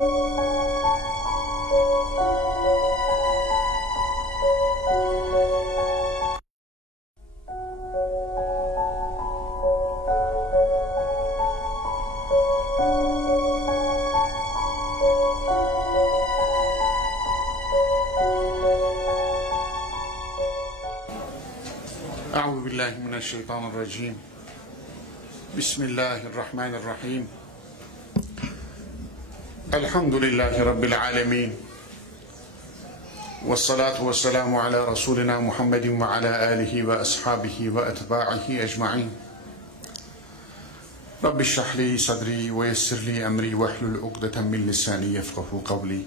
Euzubillahimineşşeytanirracim. Bismillahirrahmanirrahim. Elhamdülillahi Rabbil alemin. Vessalatu vesselamu ala Resulina Muhammedin ve ala alihi ve ashabihi ve etba'ihi ecma'in. Rabbi şrahli sadri ve yessirli emri ve hlul ukdeten min lisani yefkahu kavli.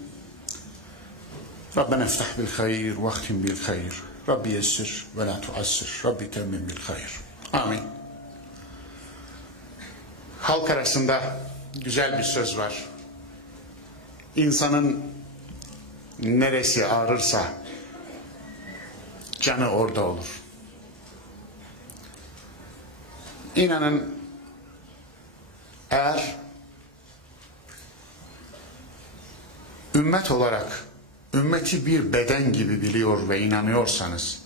Rabbena iftah bil hayr ve ahtim bil hayr. Rabbi yessir ve la tuassir. Rabbi temmim bil hayr. Amin. Halk arasında güzel bir söz var. İnsanın neresi ağrırsa canı orada olur. İnanın, eğer ümmet olarak ümmeti bir beden gibi biliyor ve inanıyorsanız,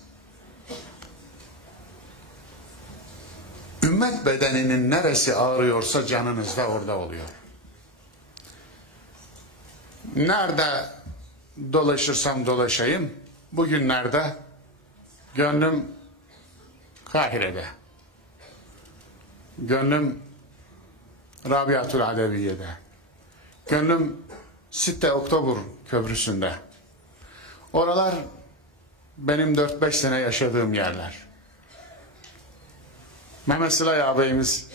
ümmet bedeninin neresi ağrıyorsa canınız da orada oluyor. Nerede dolaşırsam dolaşayım, bugünlerde gönlüm Kahire'de, gönlüm Rabiatul Adeviye'de, gönlüm 6 Oktober Köprüsü'nde. Oralar benim 4-5 sene yaşadığım yerler. Mehmet Sılay ağabeyimiz,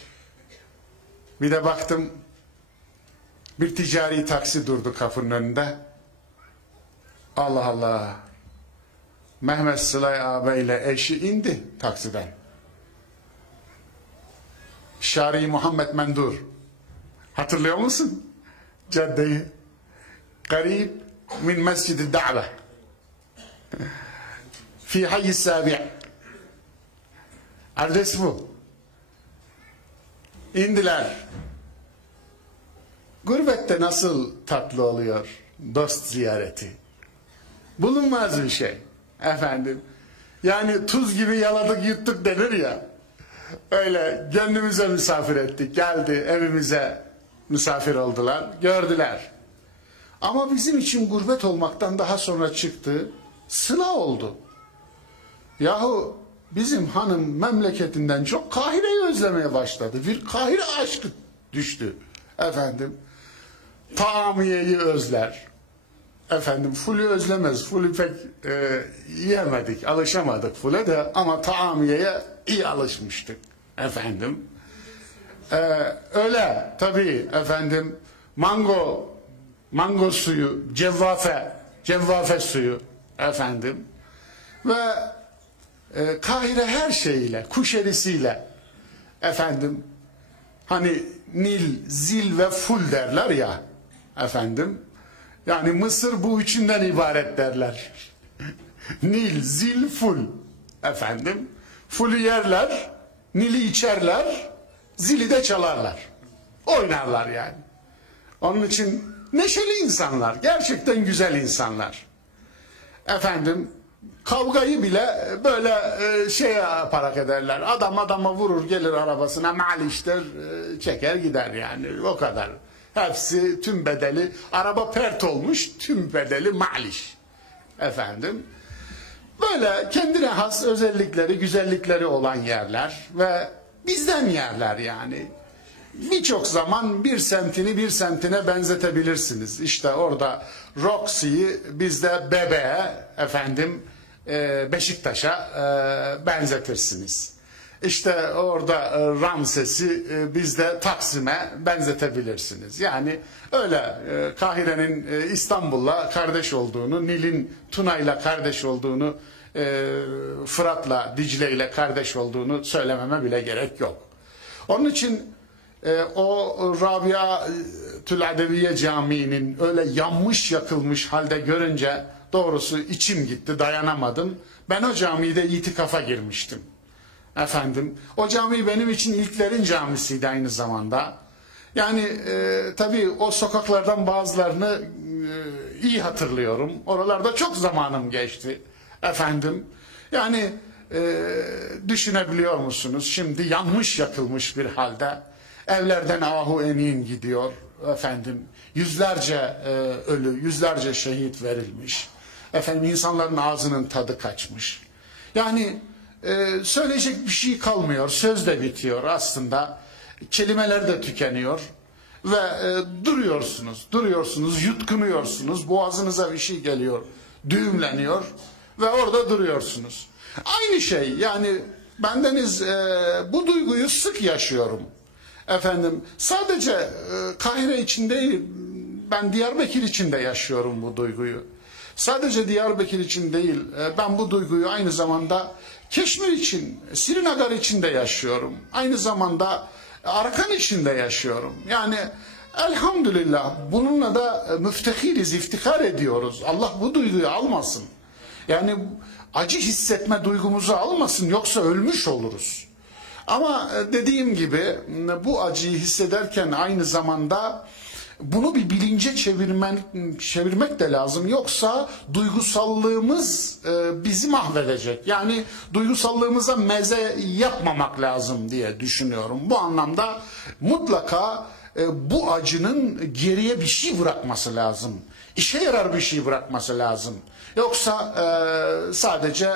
bir de baktım bir ticari taksi durdu kapının önünde. Allah Allah, Mehmet Sılay ağabeyle eşi indi taksiden. Şari Muhammed Mendur, hatırlıyor musun caddeyi? Karib min Mescid-i Da've fi Hayy-i Sabi'. Adres bu. İndiler. Gurbette nasıl tatlı oluyor dost ziyareti. Bulunmaz bir şey efendim. Yani tuz gibi yaladık yuttuk denir ya. Öyle gönlümüze misafir ettik. Geldi evimize misafir oldular. Gördüler. Ama bizim için gurbet olmaktan daha sonra çıktı, sıla oldu. Yahu bizim hanım memleketinden çok Kahire'yi özlemeye başladı. Bir Kahire aşkı düştü efendim. Taamiyeyi özler. Efendim fulü özlemez. Fulü pek yiyemedik, alışamadık fule de, ama taamiyeye iyi alışmıştık efendim. Öyle tabii efendim, mango suyu, cevvafe suyu efendim ve Kahire her şeyiyle, kuşerisiyle efendim, hani Nil, Zil ve Ful derler ya efendim, yani Mısır bu üçünden ibaret derler. Nil, Zil, Ful efendim, Ful'ü yerler, Nil'i içerler, Zil'i de çalarlar, oynarlar yani. Onun için neşeli insanlar, gerçekten güzel insanlar. Efendim, kavgayı bile böyle şeye yaparak ederler. Adam adama vurur, gelir arabasına, maliştir, çeker gider yani, o kadar. Hepsi tüm bedeli, araba pert olmuş, tüm bedeli maliş. Efendim, böyle kendine has özellikleri, güzellikleri olan yerler ve bizden yerler yani. Birçok zaman bir semtini bir semtine benzetebilirsiniz. İşte orada Roxy'yi bizde Bebe'ye, efendim Beşiktaş'a benzetirsiniz. İşte orada Ramses'i bizde Taksim'e benzetebilirsiniz. Yani öyle Kahire'nin İstanbul'la kardeş olduğunu, Nil'in Tuna'yla kardeş olduğunu, Fırat'la Dicle'yle kardeş olduğunu söylememe bile gerek yok. Onun için o Rabia'tul Adeviye Camii'nin öyle yanmış yakılmış halde görünce doğrusu içim gitti, dayanamadım. Ben o camide itikafa girmiştim. Efendim, o cami benim için ilklerin camisiydi aynı zamanda. Yani tabii o sokaklardan bazılarını iyi hatırlıyorum. Oralarda çok zamanım geçti efendim. Yani düşünebiliyor musunuz? Şimdi yanmış yakılmış bir halde evlerden ahu enin gidiyor efendim. Yüzlerce ölü, yüzlerce şehit verilmiş. Efendim insanların ağzının tadı kaçmış. Yani söyleyecek bir şey kalmıyor. Söz de bitiyor aslında. Kelimeler de tükeniyor. Ve duruyorsunuz, yutkunuyorsunuz. Boğazınıza bir şey geliyor, düğümleniyor ve orada duruyorsunuz. Aynı şey yani bendeniz bu duyguyu sık yaşıyorum. Efendim sadece Kahire için değil, ben Diyarbakır için de yaşıyorum bu duyguyu. Sadece Diyarbakır için değil, ben bu duyguyu aynı zamanda Keşmir için, Srinagar için de yaşıyorum. Aynı zamanda Arakan için de yaşıyorum. Yani elhamdülillah bununla da müftehiriz, iftihar ediyoruz. Allah bu duyguyu almasın. Yani acı hissetme duygumuzu almasın, yoksa ölmüş oluruz. Ama dediğim gibi bu acıyı hissederken aynı zamanda bunu bir bilince çevirmek de lazım. Yoksa duygusallığımız bizi mahvedecek. Yani duygusallığımıza meze yapmamak lazım diye düşünüyorum. Bu anlamda mutlaka bu acının geriye bir şey bırakması lazım. İşe yarar bir şey bırakması lazım. Yoksa sadece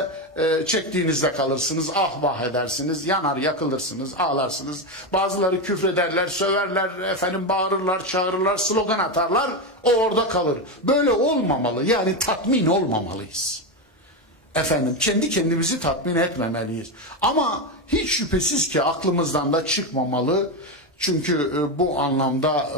çektiğinizde kalırsınız, ah vah edersiniz, yanar yakılırsınız, ağlarsınız. Bazıları küfrederler, söverler, efendim bağırırlar, çağırırlar, slogan atarlar, o orada kalır. Böyle olmamalı, yani tatmin olmamalıyız. Efendim kendi kendimizi tatmin etmemeliyiz. Ama hiç şüphesiz ki aklımızdan da çıkmamalı. Çünkü bu anlamda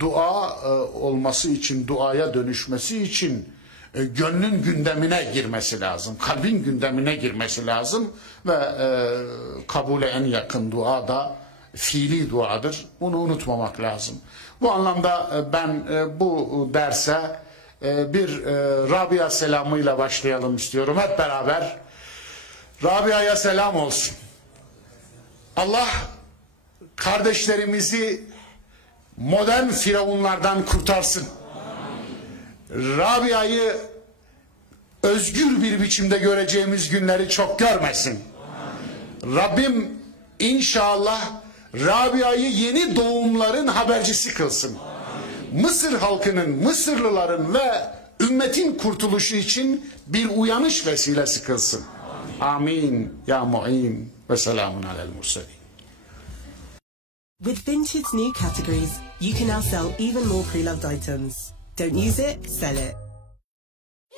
dua olması için, duaya dönüşmesi için gönlün gündemine girmesi lazım. Kalbin gündemine girmesi lazım. Ve kabule en yakın dua da fiili duadır. Bunu unutmamak lazım. Bu anlamda ben bu derse bir Rabia selamıyla başlayalım istiyorum. Hep beraber Rabia'ya selam olsun. Allah kardeşlerimizi modern firavunlardan kurtarsın. Rabia'yı özgür bir biçimde göreceğimiz günleri çok görmesin. Rabbim inşallah Rabia'yı yeni doğumların habercisi kılsın. Mısır halkının, Mısırlıların ve ümmetin kurtuluşu için bir uyanış vesilesi kılsın. Amin. Ya mu'in ve selamun alel murselin. With Vinted's new categories, you can now sell even more pre-loved items. Don't use it, sell it.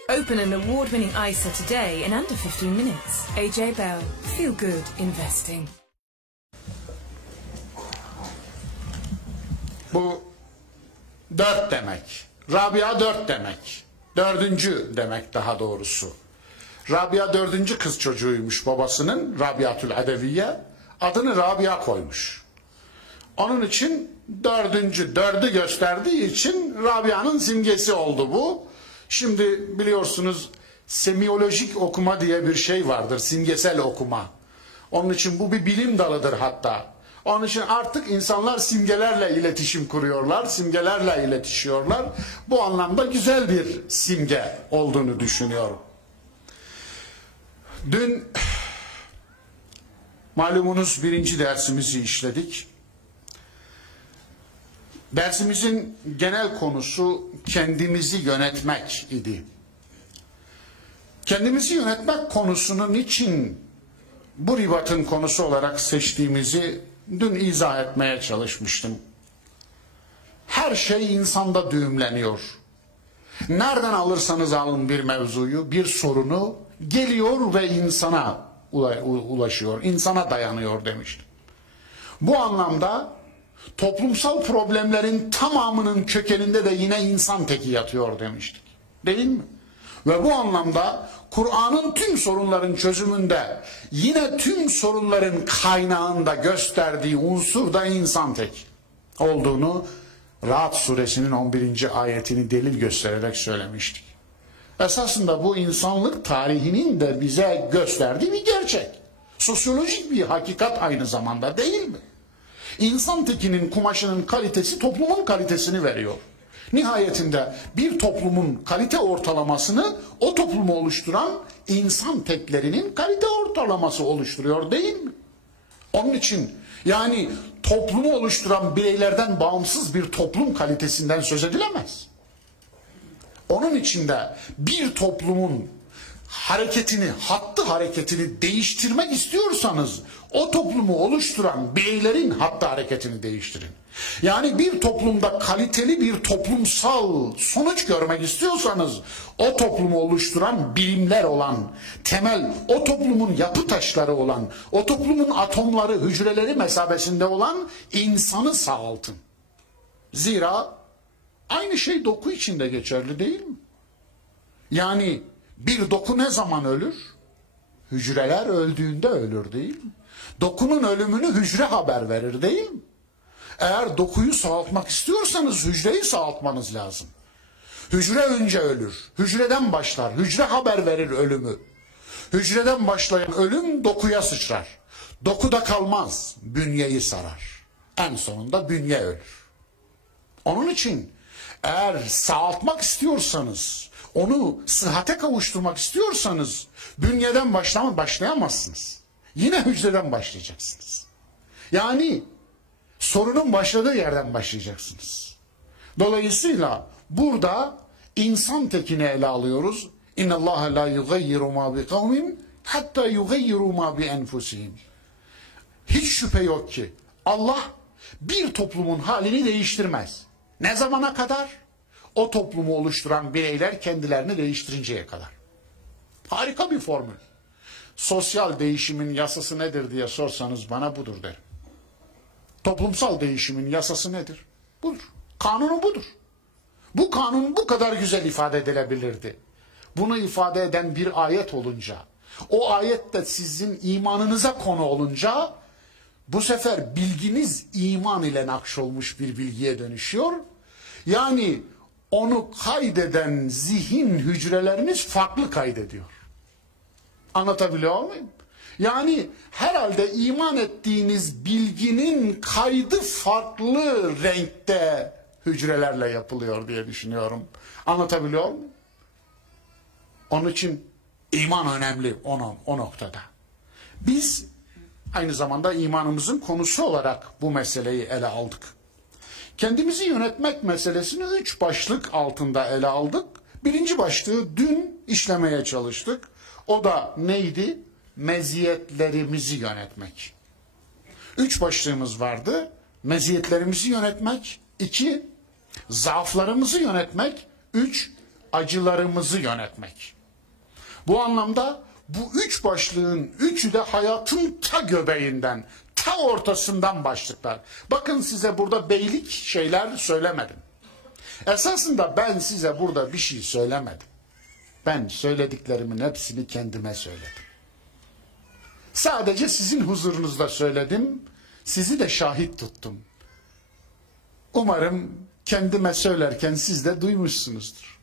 Open an award-winning ISA today in under 15 minutes. AJ Bell. Feel good investing. Bu 4 demek. Rabia 4 demek. 4. demek daha doğrusu. Rabia 4. kız çocuğuymuş babasının, Rabiatül Adeviye. Adını Rabia koymuş. Onun için 4'ü gösterdiği için Rabia'nın simgesi oldu bu. Şimdi biliyorsunuz semiyolojik okuma diye bir şey vardır. Simgesel okuma. Onun için bu bir bilim dalıdır hatta. Onun için artık insanlar simgelerle iletişim kuruyorlar. Simgelerle iletişiyorlar. Bu anlamda güzel bir simge olduğunu düşünüyorum. Dün malumunuz 1. dersimizi işledik. Dersimizin genel konusu kendimizi yönetmek idi. Kendimizi yönetmek konusunu niçin bu ribatın konusu olarak seçtiğimizi dün izah etmeye çalışmıştım. Her şey insanda düğümleniyor. Nereden alırsanız alın bir mevzuyu, bir sorunu geliyor ve insana ulaşıyor, insana dayanıyor demiştim. Bu anlamda toplumsal problemlerin tamamının kökeninde de yine insan teki yatıyor demiştik. Değil mi? Ve bu anlamda Kur'an'ın tüm sorunların çözümünde yine tüm sorunların kaynağında gösterdiği unsur da insan tek olduğunu Ra'd suresinin 11. ayetini delil göstererek söylemiştik. Esasında bu insanlık tarihinin de bize gösterdiği bir gerçek. Sosyolojik bir hakikat aynı zamanda, değil mi? İnsan tekinin kumaşının kalitesi toplumun kalitesini veriyor. Nihayetinde bir toplumun kalite ortalamasını o toplumu oluşturan insan teklerinin kalite ortalaması oluşturuyor değil mi? Onun için yani toplumu oluşturan bireylerden bağımsız bir toplum kalitesinden söz edilemez. Onun için de bir toplumun hareketini, hattı hareketini değiştirmek istiyorsanız o toplumu oluşturan bireylerin hattı hareketini değiştirin. Yani bir toplumda kaliteli bir toplumsal sonuç görmek istiyorsanız o toplumu oluşturan birimler olan, temel o toplumun yapı taşları olan, o toplumun atomları, hücreleri mesabesinde olan insanı sağaltın. Zira aynı şey doku için de geçerli değil mi? Yani bir doku ne zaman ölür? Hücreler öldüğünde ölür değil mi? Dokunun ölümünü hücre haber verir değil mi? Eğer dokuyu sağaltmak istiyorsanız hücreyi sağaltmanız lazım. Hücre önce ölür. Hücreden başlar. Hücre haber verir ölümü. Hücreden başlayan ölüm dokuya sıçrar. Dokuda kalmaz. Bünyeyi sarar. En sonunda bünye ölür. Onun için eğer sağaltmak istiyorsanız, onu sıhhate kavuşturmak istiyorsanız bünyeden başlayamazsınız. Yine hücreden başlayacaksınız. Yani sorunun başladığı yerden başlayacaksınız. Dolayısıyla burada insan tekini ele alıyoruz. İnna Allah la yugayyiru ma bi kavmin hatta yugayyiru ma bi enfusihim. Hiç şüphe yok ki Allah bir toplumun halini değiştirmez. Ne zamana kadar? O toplumu oluşturan bireyler kendilerini değiştirinceye kadar. Harika bir formül. Sosyal değişimin yasası nedir diye sorsanız bana budur derim. Toplumsal değişimin yasası nedir? Budur. Kanunu budur. Bu kanun bu kadar güzel ifade edilebilirdi. Bunu ifade eden bir ayet olunca, o ayet de sizin imanınıza konu olunca, bu sefer bilginiz iman ile nakşolmuş bir bilgiye dönüşüyor. Yani onu kaydeden zihin hücreleriniz farklı kaydediyor. Anlatabiliyor muyum? Yani herhalde iman ettiğiniz bilginin kaydı farklı renkte hücrelerle yapılıyor diye düşünüyorum. Anlatabiliyor muyum? Onun için iman önemli o noktada. Biz aynı zamanda imanımızın konusu olarak bu meseleyi ele aldık. Kendimizi yönetmek meselesini 3 başlık altında ele aldık. Birinci başlığı dün işlemeye çalıştık. O da neydi? Meziyetlerimizi yönetmek. 3 başlığımız vardı. Meziyetlerimizi yönetmek. 2, zaaflarımızı yönetmek. 3, acılarımızı yönetmek. Bu anlamda bu 3 başlığın 3'ü de hayatın ta göbeğinden, ta ortasından başlıklar. Bakın size burada beylik şeyler söylemedim. Esasında ben size burada bir şey söylemedim. Ben söylediklerimin hepsini kendime söyledim. Sadece sizin huzurunuzda söyledim, sizi de şahit tuttum. Umarım kendime söylerken siz de duymuşsunuzdur.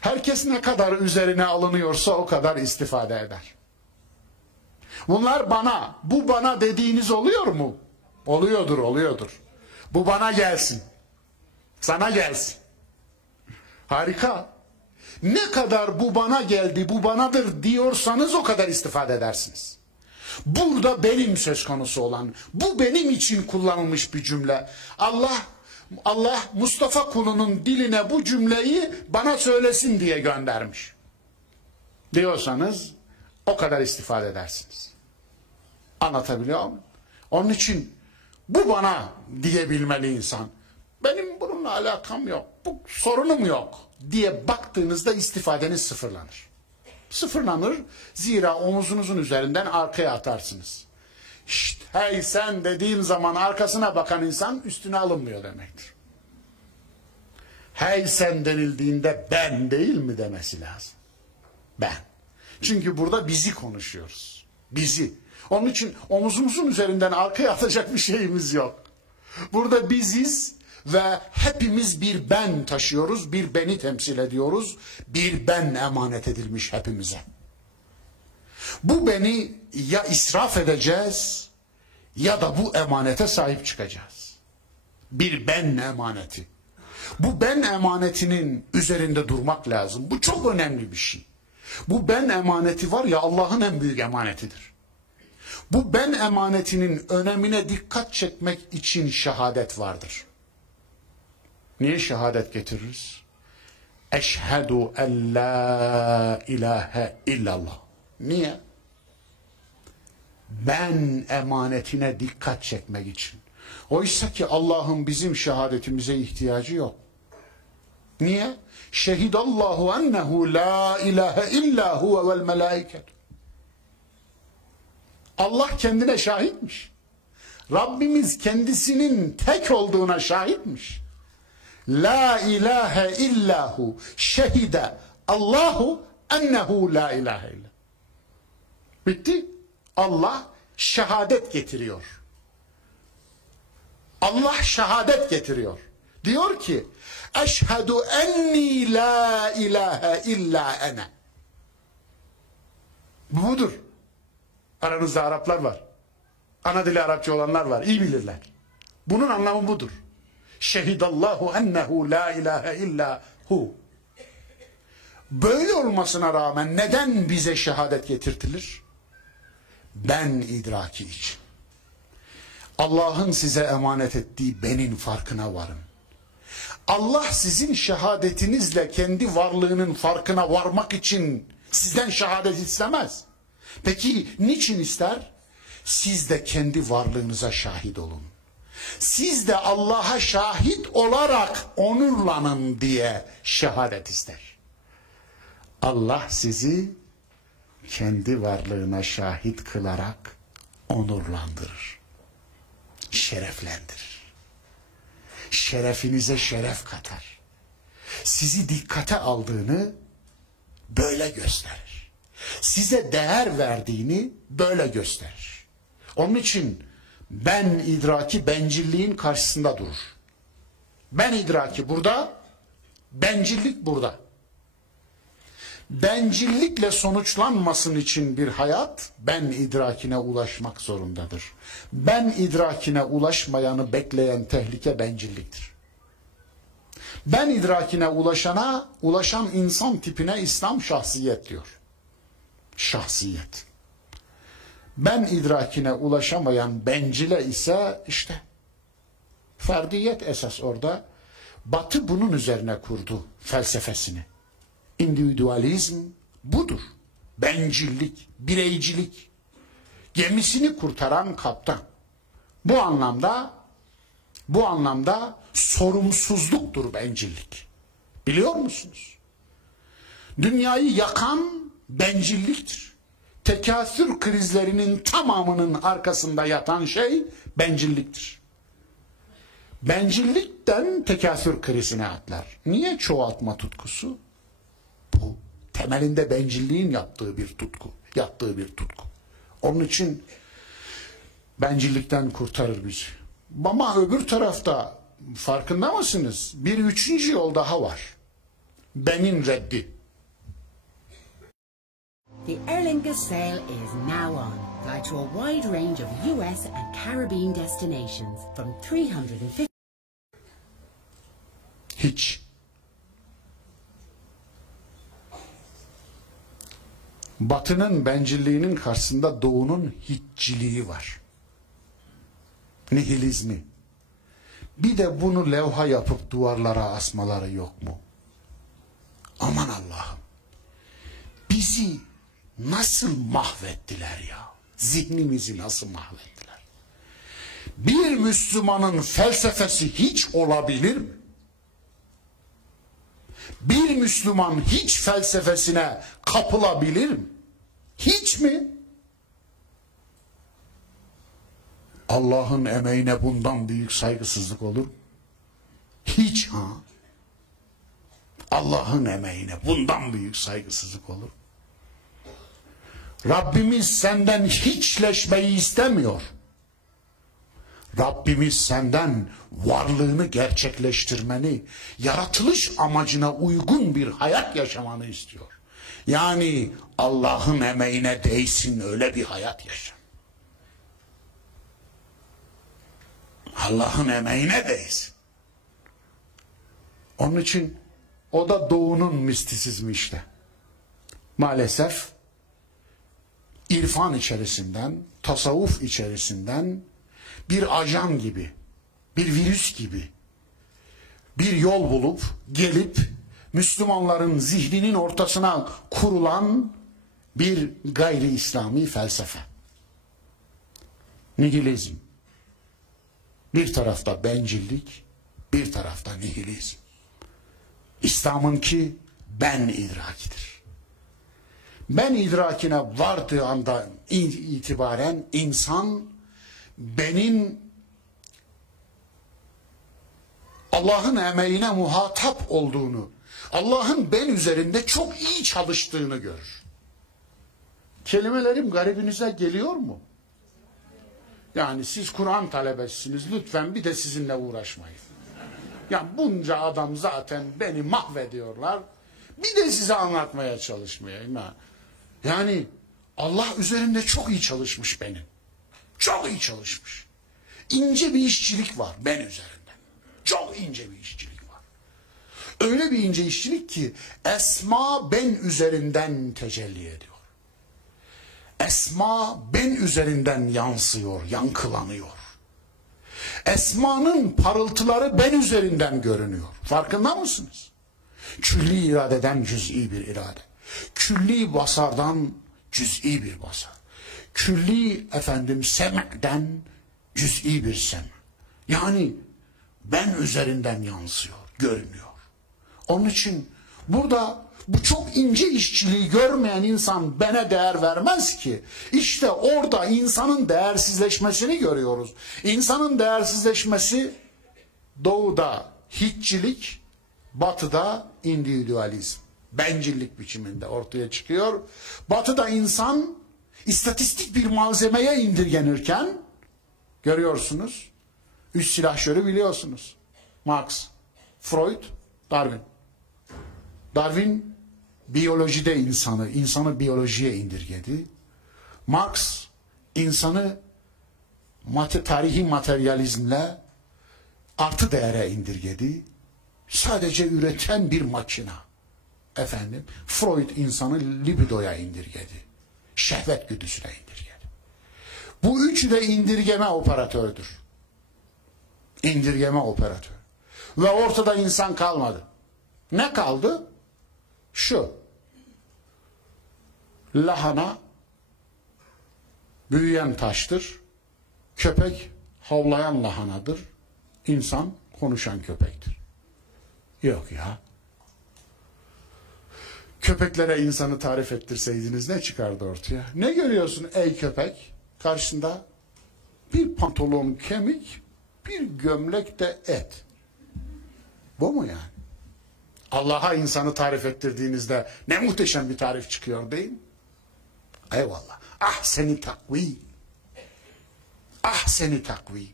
Herkes ne kadar üzerine alınıyorsa o kadar istifade eder. Bunlar bana, bu bana dediğiniz oluyor mu? Oluyordur. Bu bana gelsin. Sana gelsin. Harika. Ne kadar bu bana geldi, bu banadır diyorsanız o kadar istifade edersiniz. Burada benim söz konusu olan, bu benim için kullanılmış bir cümle. Allah Mustafa kulunun diline bu cümleyi bana söylesin diye göndermiş diyorsanız o kadar istifade edersiniz. Anlatabiliyor muyum? Onun için bu bana diyebilmeli insan. Benim bununla alakam yok, bu sorunum yok diye baktığınızda istifadeniz sıfırlanır. Sıfırlanır, zira omuzunuzun üzerinden arkaya atarsınız. Şşt, hey sen dediğim zaman arkasına bakan insan üstüne alınmıyor demektir. Hey sen denildiğinde ben değil mi demesi lazım. Ben. Çünkü burada bizi konuşuyoruz. Bizi. Onun için omuzumuzun üzerinden arkaya atacak bir şeyimiz yok. Burada biziz ve hepimiz bir ben taşıyoruz, bir beni temsil ediyoruz, bir ben emanet edilmiş hepimize. Bu beni ya israf edeceğiz ya da bu emanete sahip çıkacağız. Bir ben emaneti. Bu ben emanetinin üzerinde durmak lazım. Bu çok önemli bir şey. Bu ben emaneti var ya, Allah'ın en büyük emanetidir. Bu ben emanetinin önemine dikkat çekmek için şehadet vardır. Niye şehadet getiririz? Eşhedü en la ilahe illallah. Niye? Ben emanetine dikkat çekmek için. Oysa ki Allah'ın bizim şehadetimize ihtiyacı yok. Niye? Şehidallahu ennehu la ilahe illa huve vel melaiket. Allah kendine şahitmiş. Rabbimiz kendisinin tek olduğuna şahitmiş. La ilahe illahu şehide Allahu ennehu la ilahe illa. Bitti. Allah şehadet getiriyor. Allah şehadet getiriyor. Diyor ki eşhedü enni la ilahe illa ene. Bu budur. Aranızda Araplar var. Ana dili Arapça olanlar var. İyi bilirler. Bunun anlamı budur. Şehidallahu ennehu la ilahe illa hu. Böyle olmasına rağmen neden bize şehadet getirtilir? Ben idraki için. Allah'ın size emanet ettiği benin farkına varın. Allah sizin şehadetinizle kendi varlığının farkına varmak için sizden şehadet istemez. Peki niçin ister? Siz de kendi varlığınıza şahit olun. Siz de Allah'a şahit olarak onurlanın diye şehadet ister. Allah sizi kendi varlığına şahit kılarak onurlandırır. Şereflendirir. Şerefinize şeref katar. Sizi dikkate aldığını böyle gösterir. Size değer verdiğini böyle gösterir. Onun için ben idraki bencilliğin karşısında durur. Ben idraki burada, bencillik burada. Bencillikle sonuçlanmasın için bir hayat ben idrakine ulaşmak zorundadır. Ben idrakine ulaşmayanı bekleyen tehlike bencilliktir. Ben idrakine ulaşan insan tipine İslam şahsiyet diyor. Şahsiyet. Ben idrakine ulaşamayan bencile ise işte ferdiyet esas orada. Batı bunun üzerine kurdu felsefesini. İndividüalizm budur. Bencillik, bireycilik. Gemisini kurtaran kaptan. Bu anlamda sorumsuzluktur bencillik. Biliyor musunuz? Dünyayı yakan bencilliktir. Tekâsür krizlerinin tamamının arkasında yatan şey bencilliktir. Bencillikten tekâsür krizine atlar. Niye çoğaltma tutkusu? Bu temelinde bencilliğin yattığı bir tutku. Onun için bencillikten kurtarır bizi. Ama öbür tarafta farkında mısınız? Bir üçüncü yol daha var. Benin reddi. The Aer Lingus sale is now on. Fly to a wide range of US and Caribbean destinations from 350. Hiç. Batının bencilliğinin karşısında Doğu'nun hiççiliği var. Nihilizmi. Bir de bunu levha yapıp duvarlara asmaları yok mu? Aman Allah'ım. Bizi nasıl mahvettiler ya? Zihnimizi nasıl mahvettiler? Bir Müslümanın felsefesi hiç olabilir mi? Bir Müslüman hiç felsefesine kapılabilir mi? Hiç mi? Allah'ın emeğine bundan büyük saygısızlık olur. Hiç ha? Allah'ın emeğine bundan büyük saygısızlık olur. Rabbimiz senden hiçleşmeyi istemiyor. Rabbimiz senden varlığını gerçekleştirmeni, yaratılış amacına uygun bir hayat yaşamanı istiyor. Yani Allah'ın emeğine değsin öyle bir hayat yaşa. Allah'ın emeğine değsin. Onun için o da doğunun mistisizmi işte. Maalesef irfan içerisinden, tasavvuf içerisinden bir ajan gibi, bir virüs gibi bir yol bulup gelip Müslümanların zihninin ortasına kurulan bir gayri İslami felsefe. Nihilizm. Bir tarafta bencillik, bir tarafta nihilizm. İslam'ınki ben idrakidir. Ben idrakine vardığı andan itibaren insan benim Allah'ın emeğine muhatap olduğunu, Allah'ın ben üzerinde çok iyi çalıştığını görür. Kelimelerim garibinize geliyor mu? Yani siz Kur'an talebesisiniz, lütfen bir de sizinle uğraşmayın. Ya bunca adam zaten beni mahvediyorlar. Bir de size anlatmaya çalışmayayım ha. Yani Allah üzerinde çok iyi çalışmış benim. Çok iyi çalışmış. İnce bir işçilik var ben üzerinde. Çok ince bir işçilik var. Öyle bir ince işçilik ki esma ben üzerinden tecelli ediyor. Esma ben üzerinden yansıyor, yankılanıyor. Esmanın parıltıları ben üzerinden görünüyor. Farkında mısınız? Külli iradeden cüz'i bir irade. Külli basardan cüz'i bir basar. Külli sem'den cüz'i bir sem. Yani ben üzerinden yansıyor, görünüyor. Onun için burada bu çok ince işçiliği görmeyen insan bana değer vermez ki. İşte orada insanın değersizleşmesini görüyoruz. İnsanın değersizleşmesi doğuda hiççilik, batıda individualizm, bencillik biçiminde ortaya çıkıyor. Batıda insan istatistik bir malzemeye indirgenirken görüyorsunuz. Üç silahşörü biliyorsunuz. Marx, Freud, Darwin. Darwin biyolojide insanı biyolojiye indirgedi. Marx insanı tarihi materyalizmle artı değere indirgedi. Sadece üreten bir makina. Freud insanı libidoya indirgedi. Şehvet güdüsüne indirgedi. Bu üçü de indirgeme operatördür. İndirgeme operatör. Ve ortada insan kalmadı. Ne kaldı? Şu. Lahana büyüyen taştır. Köpek havlayan lahanadır. İnsan konuşan köpektir. Yok ya. Köpeklere insanı tarif ettirseydiniz ne çıkardı ortaya? Ne görüyorsun ey köpek? Karşında bir pantolon kemik, bir gömlek de et. Bu mu yani? Allah'a insanı tarif ettirdiğinizde ne muhteşem bir tarif çıkıyor değil mi? Eyvallah. Ahseni takvim. Ahseni takvim.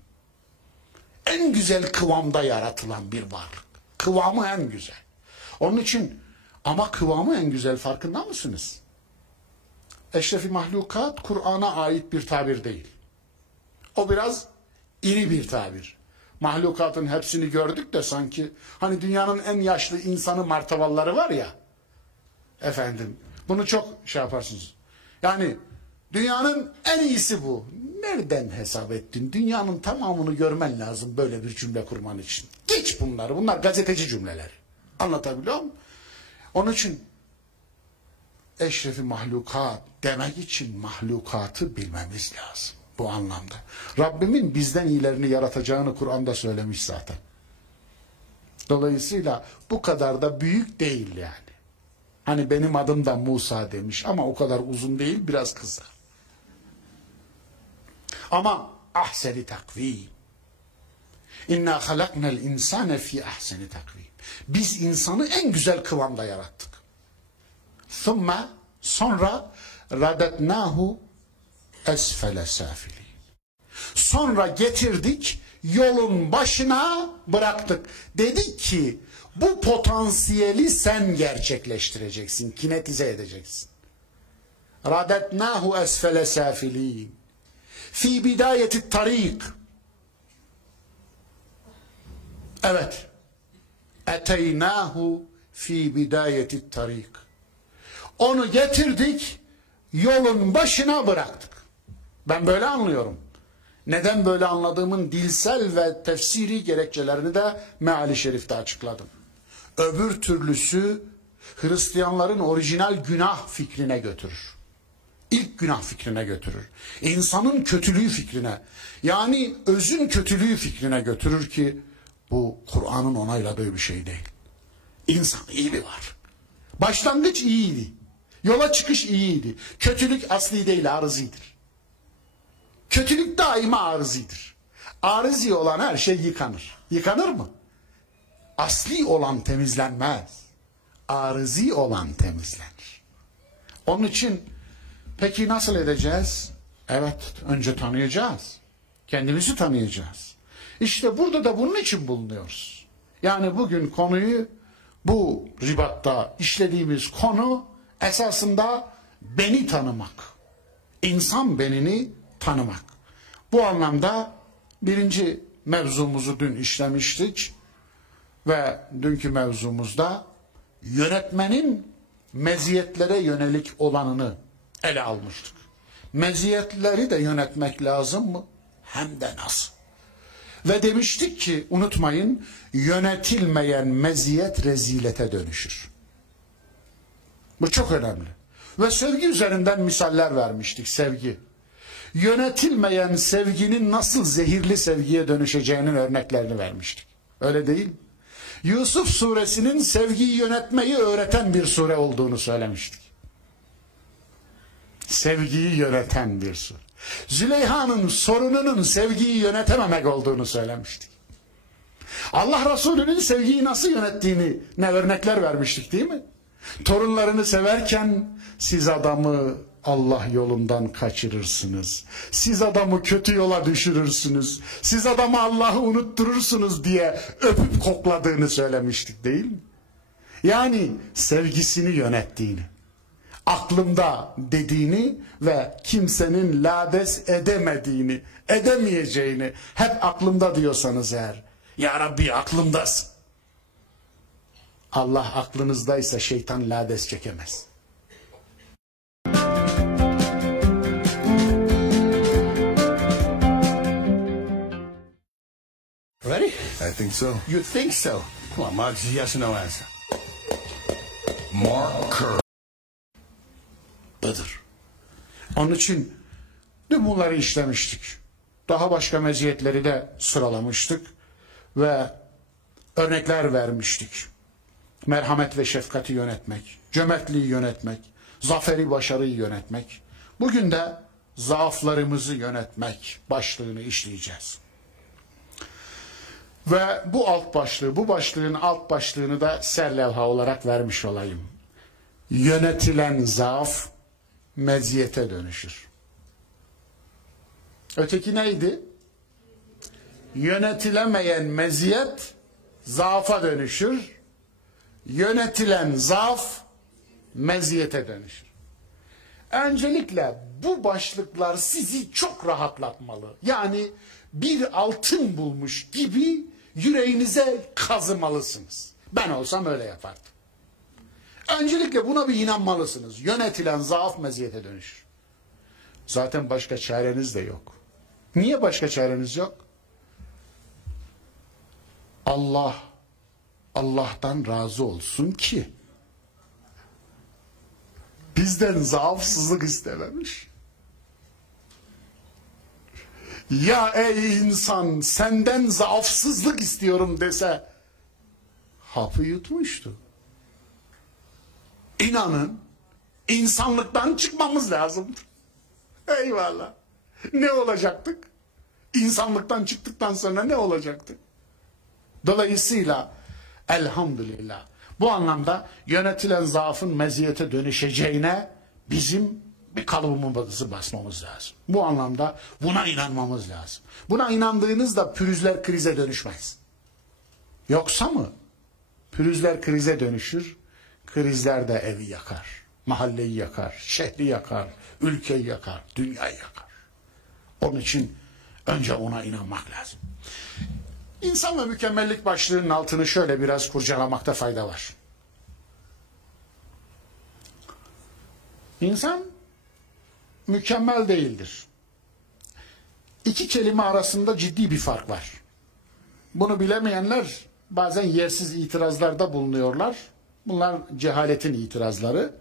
En güzel kıvamda yaratılan bir varlık. Kıvamı en güzel. Onun için ama kıvamı en güzel, farkında mısınız? Eşrefi mahlukat Kur'an'a ait bir tabir değil. O biraz iri bir tabir. Mahlukatın hepsini gördük de sanki hani dünyanın en yaşlı insanı martavalları var ya bunu çok yaparsınız. Yani dünyanın en iyisi bu. Nereden hesap ettin? Dünyanın tamamını görmen lazım böyle bir cümle kurman için. Geç bunları. Bunlar gazeteci cümleleri. Anlatabiliyor muyum? Onun için eşrefi mahlukat demek için mahlukatı bilmemiz lazım. Bu anlamda. Rabbimin bizden iyilerini yaratacağını Kur'an'da söylemiş zaten. Dolayısıyla bu kadar da büyük değil yani. Hani benim adım da Musa demiş ama o kadar uzun değil, biraz kısa. Ama ahseni takvim. İnna halaknal insane fi ahseni takvim. Biz insanı en güzel kıvamda yarattık. Sonra radetnahu esfele safili. Sonra getirdik, yolun başına bıraktık. Dedik ki bu potansiyeli sen gerçekleştireceksin, kinetize edeceksin. Radetnahu esfele safilin. Fi bidayeti tarik. Evet. Eteynahu fi bidayetit tarik. Onu getirdik, yolun başına bıraktık. Ben böyle anlıyorum. Neden böyle anladığımın dilsel ve tefsiri gerekçelerini de meali şerifte açıkladım. Öbür türlüsü Hristiyanların orijinal günah fikrine götürür. İlk günah fikrine götürür. İnsanın kötülüğü fikrine, yani özün kötülüğü fikrine götürür ki bu Kur'an'ın onayladığı bir şey değil. İnsan iyiliği var. Başlangıç iyiydi. Yola çıkış iyiydi. Kötülük asli değil, arızidir. Kötülük daima arızidir. Arızi olan her şey yıkanır. Yıkanır mı? Asli olan temizlenmez. Arızi olan temizlenir. Onun için peki nasıl edeceğiz? Evet, önce tanıyacağız. Kendimizi tanıyacağız. İşte burada da bunun için bulunuyoruz. Yani bugün konuyu, bu ribatta işlediğimiz konu esasında beni tanımak. İnsan benini tanımak. Bu anlamda birinci mevzumuzu dün işlemiştik ve dünkü mevzumuzda yönetmenin meziyetlere yönelik olanını ele almıştık. Meziyetleri de yönetmek lazım mı? Hem de nasıl? Ve demiştik ki unutmayın, yönetilmeyen meziyet rezilete dönüşür. Bu çok önemli. Ve sevgi üzerinden misaller vermiştik, sevgi. Yönetilmeyen sevginin nasıl zehirli sevgiye dönüşeceğinin örneklerini vermiştik. Öyle değil mi? Yusuf suresinin sevgiyi yönetmeyi öğreten bir sure olduğunu söylemiştik. Sevgiyi yöneten bir sure. Züleyha'nın sorununun sevgiyi yönetememek olduğunu söylemiştik. Allah Resulü'nün sevgiyi nasıl yönettiğini ne örnekler vermiştik değil mi? Torunlarını severken siz adamı Allah yolundan kaçırırsınız. Siz adamı kötü yola düşürürsünüz. Siz adamı Allah'ı unutturursunuz diye öpüp kokladığını söylemiştik değil mi? Yani sevgisini yönettiğini, aklımda dediğini ve kimsenin lades edemediğini, edemeyeceğini hep aklımda diyorsanız eğer, ya Rabbi aklımdasın. Allah aklınızdaysa şeytan lades çekemez. Ready? I think so. You think so? Come on, Mark. Yes or no answer. Marker. Budur. Onun için dün bunları işlemiştik. Daha başka meziyetleri de sıralamıştık ve örnekler vermiştik. Merhamet ve şefkati yönetmek, cömertliği yönetmek, zaferi başarıyı yönetmek. Bugün de zaaflarımızı yönetmek başlığını işleyeceğiz. Ve bu alt başlığı, bu başlığın alt başlığını da serlevha olarak vermiş olayım. Yönetilen zaaf meziyete dönüşür. Öteki neydi? Yönetilemeyen meziyet zaafa dönüşür. Yönetilen zaaf meziyete dönüşür. Öncelikle bu başlıklar sizi çok rahatlatmalı. Yani bir altın bulmuş gibi yüreğinize kazımalısınız. Ben olsam öyle yapardım. Öncelikle buna bir inanmalısınız. Yönetilen zaaf meziyete dönüşür. Zaten başka çareniz de yok. Niye başka çareniz yok? Allah'tan razı olsun ki bizden zaafsızlık istememiş. Ya ey insan, senden zaafsızlık istiyorum dese hapı yutmuştu. İnanın insanlıktan çıkmamız lazımdı. Eyvallah. Ne olacaktık? İnsanlıktan çıktıktan sonra ne olacaktık? Dolayısıyla elhamdülillah bu anlamda yönetilen zaafın meziyete dönüşeceğine bizim bir kalıbımızı basmamız lazım. Bu anlamda buna inanmamız lazım. Buna inandığınızda pürüzler krize dönüşmez. Yoksa mı? Pürüzler krize dönüşür, krizler de evi yakar, mahalleyi yakar, şehri yakar, ülkeyi yakar, dünyayı yakar. Onun için önce ona inanmak lazım. İnsan ve mükemmellik başlığının altını şöyle biraz kurcalamakta fayda var. İnsan mükemmel değildir. İki kelime arasında ciddi bir fark var. Bunu bilemeyenler bazen yersiz itirazlarda bulunuyorlar. Bunlar cehaletin itirazları.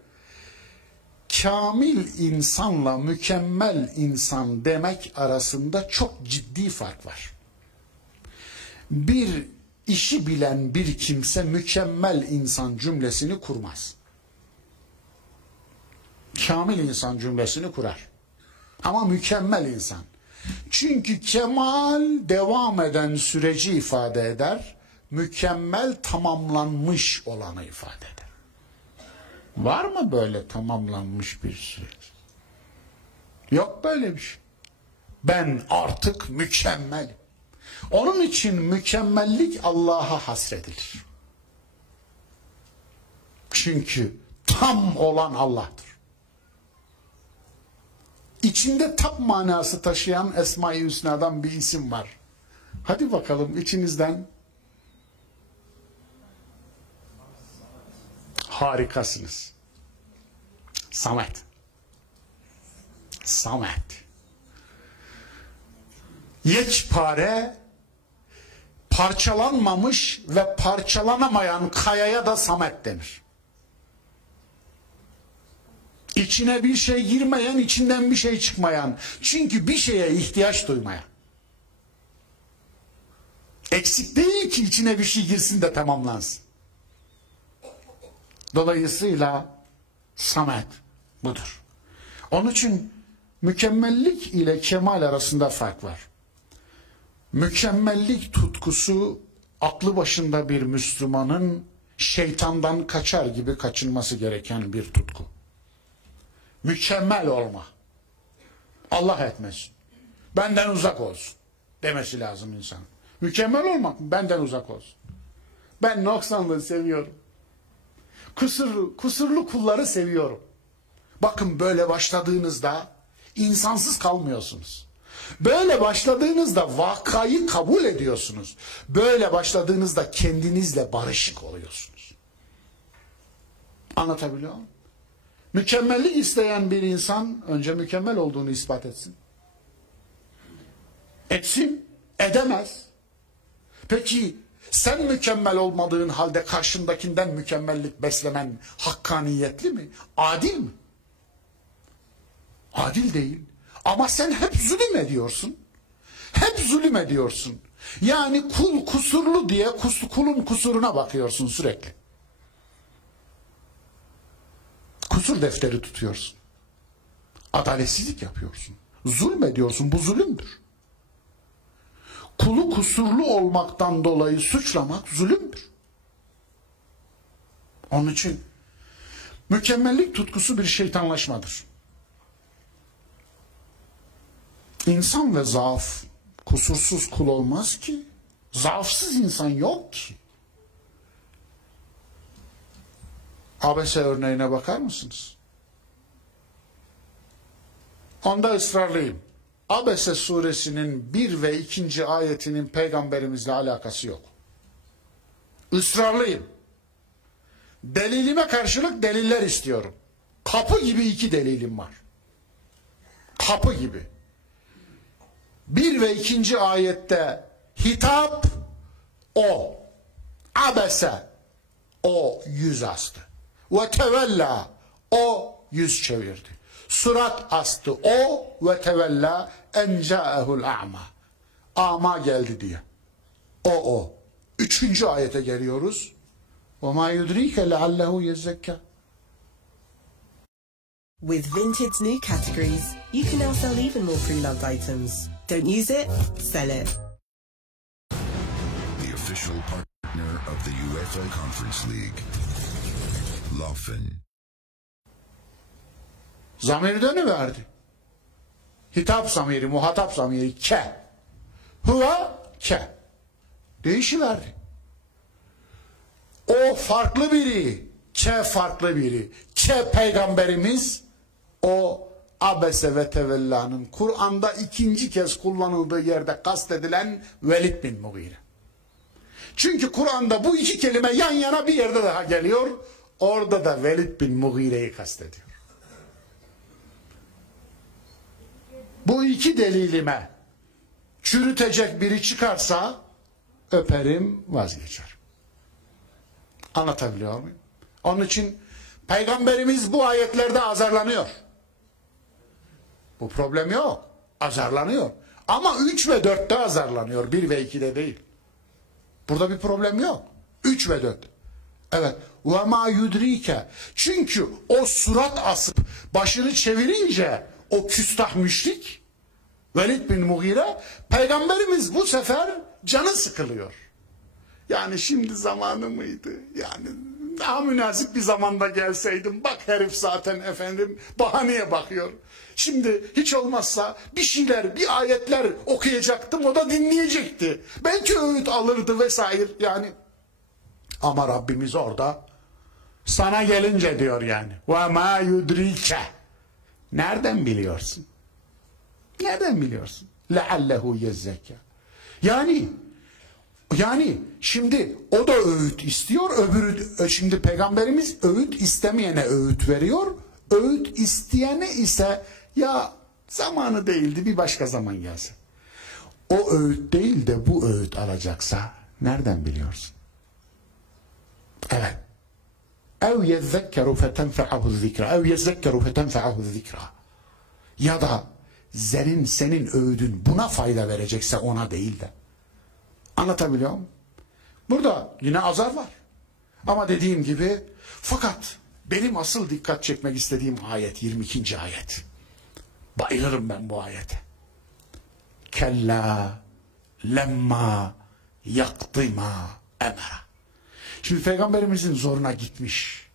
Kamil insanla mükemmel insan demek arasında çok ciddi fark var. Bir işi bilen bir kimse mükemmel insan cümlesini kurmaz. Kamil insan cümlesini kurar. Ama mükemmel insan. Çünkü kemal devam eden süreci ifade eder. Mükemmel tamamlanmış olanı ifade eder. Var mı böyle tamamlanmış bir süreç? Yok böyle bir şey. Ben artık mükemmelim. Onun için mükemmellik Allah'a hasredilir. Çünkü tam olan Allah'tır. İçinde tam manası taşıyan Esma-i Hüsna'dan bir isim var. Hadi bakalım içinizden. Harikasınız. Samet. Samet. Yekpare, parçalanmamış ve parçalanamayan kayaya da Samet denir. İçine bir şey girmeyen, içinden bir şey çıkmayan. Çünkü bir şeye ihtiyaç duymayan. Eksik değil ki içine bir şey girsin de tamamlansın. Dolayısıyla Samet budur. Onun için mükemmellik ile kemal arasında fark var. Mükemmellik tutkusu aklı başında bir Müslümanın şeytandan kaçar gibi kaçınması gereken bir tutku. Mükemmel olma. Allah etmesin. Benden uzak olsun demesi lazım insan. Mükemmel olmak benden uzak olsun. Ben noksanlığı seviyorum. Kusurlu kulları seviyorum. Bakın böyle başladığınızda insansız kalmıyorsunuz. Böyle başladığınızda vakayı kabul ediyorsunuz. Böyle başladığınızda kendinizle barışık oluyorsunuz. Anlatabiliyor muyum? Mükemmellik isteyen bir insan önce mükemmel olduğunu ispat etsin. Etsin, edemez. Peki sen mükemmel olmadığın halde karşındakinden mükemmellik beslemen hakkaniyetli mi? Adil mi? Adil değil. Ama sen hep zulüm ediyorsun. Hep zulüm ediyorsun. Yani kul kusurlu diye kulun kusuruna bakıyorsun sürekli. Kusur defteri tutuyorsun. Adaletsizlik yapıyorsun. Zulmediyorsun. Bu zulümdür. Kulu kusurlu olmaktan dolayı suçlamak zulümdür. Onun için mükemmellik tutkusu bir şeytanlaşmadır. İnsan ve zaaf kusursuz kul olmaz ki. Zaafsız insan yok ki. Abese örneğine bakar mısınız? Onda ısrarlıyım. Abese suresinin 1 ve 2. ayetinin peygamberimizle alakası yok. Israrlıyım. Delilime karşılık deliller istiyorum. Kapı gibi 2 delilim var. Kapı gibi. 1 ve 2. ayette hitap o. Abese o yüz astı. Ve tevella o yüz çevirdi. Surat astı o ve tevella en ca'ehul a'ma. Ama geldi diye. O. 3. ayete geliyoruz. Ve ma yudrike leallehu yezzekka. With Vinted's new categories, you can now sell even more pre-loved items. Don't use it, sell it. The official partner of the UEFA Conference League. Laufen. Zamiri dönüverdi. Hitap zamiri, muhatap zamiri ke. Huve ke. Değişiverdi. O farklı biri, ke farklı biri. Ke peygamberimiz, o abese ve tevella'nın Kur'an'da 2. kez kullanıldığı yerde kastedilen Velid bin Mughire. Çünkü Kur'an'da bu iki kelime yan yana bir yerde daha geliyor. Orada da Velid bin Mughire'yi kastediyor. Bu iki delilime çürütecek biri çıkarsa öperim, vazgeçerim. Anlatabiliyor muyum? Onun için Peygamberimiz bu ayetlerde azarlanıyor. Bu problem yok. Azarlanıyor. Ama 3 ve 4'te azarlanıyor. 1 ve 2'de değil. Burada bir problem yok. 3 ve 4. Evet. وَمَا يُدْرِيكَ Çünkü o surat asıp başını çevirince o küstah müşrik Velid bin Mughire, Peygamberimiz bu sefer canı sıkılıyor. Yani şimdi zamanı mıydı? Yani daha münasip bir zamanda gelseydim. Bak herif zaten efendim bahaneye bakıyor. Şimdi hiç olmazsa bir şeyler, bir ayetler okuyacaktım, o da dinleyecekti. Belki öğüt alırdı vesaire yani. Ama Rabbimiz orada sana gelince diyor yani. وَمَا يُدْرِيكَ Nereden biliyorsun? Nereden biliyorsun? لَعَلَّهُ يَزَّكَّى Yani şimdi o da öğüt istiyor, öbürü şimdi Peygamberimiz öğüt istemeyene öğüt veriyor. Öğüt isteyene ise ya zamanı değildi, bir başka zaman gelsin. O öğüt değil de bu öğüt alacaksa nereden biliyorsun? Evet. اَوْ يَذَّكَّرُ فَتَنْفَعَهُ الذِّكْرَ اَوْ يَذَّكَّرُ فَتَنْفَعَهُ الذِّكْرَ Ya da senin öğüdün buna fayda verecekse ona değil de. Anlatabiliyor muyum? Burada yine azar var. Ama dediğim gibi fakat benim asıl dikkat çekmek istediğim ayet 22. ayet. Bayılırım ben bu ayete. Kella lemma yaktıma emera. Şimdi Peygamberimizin zoruna gitmiş.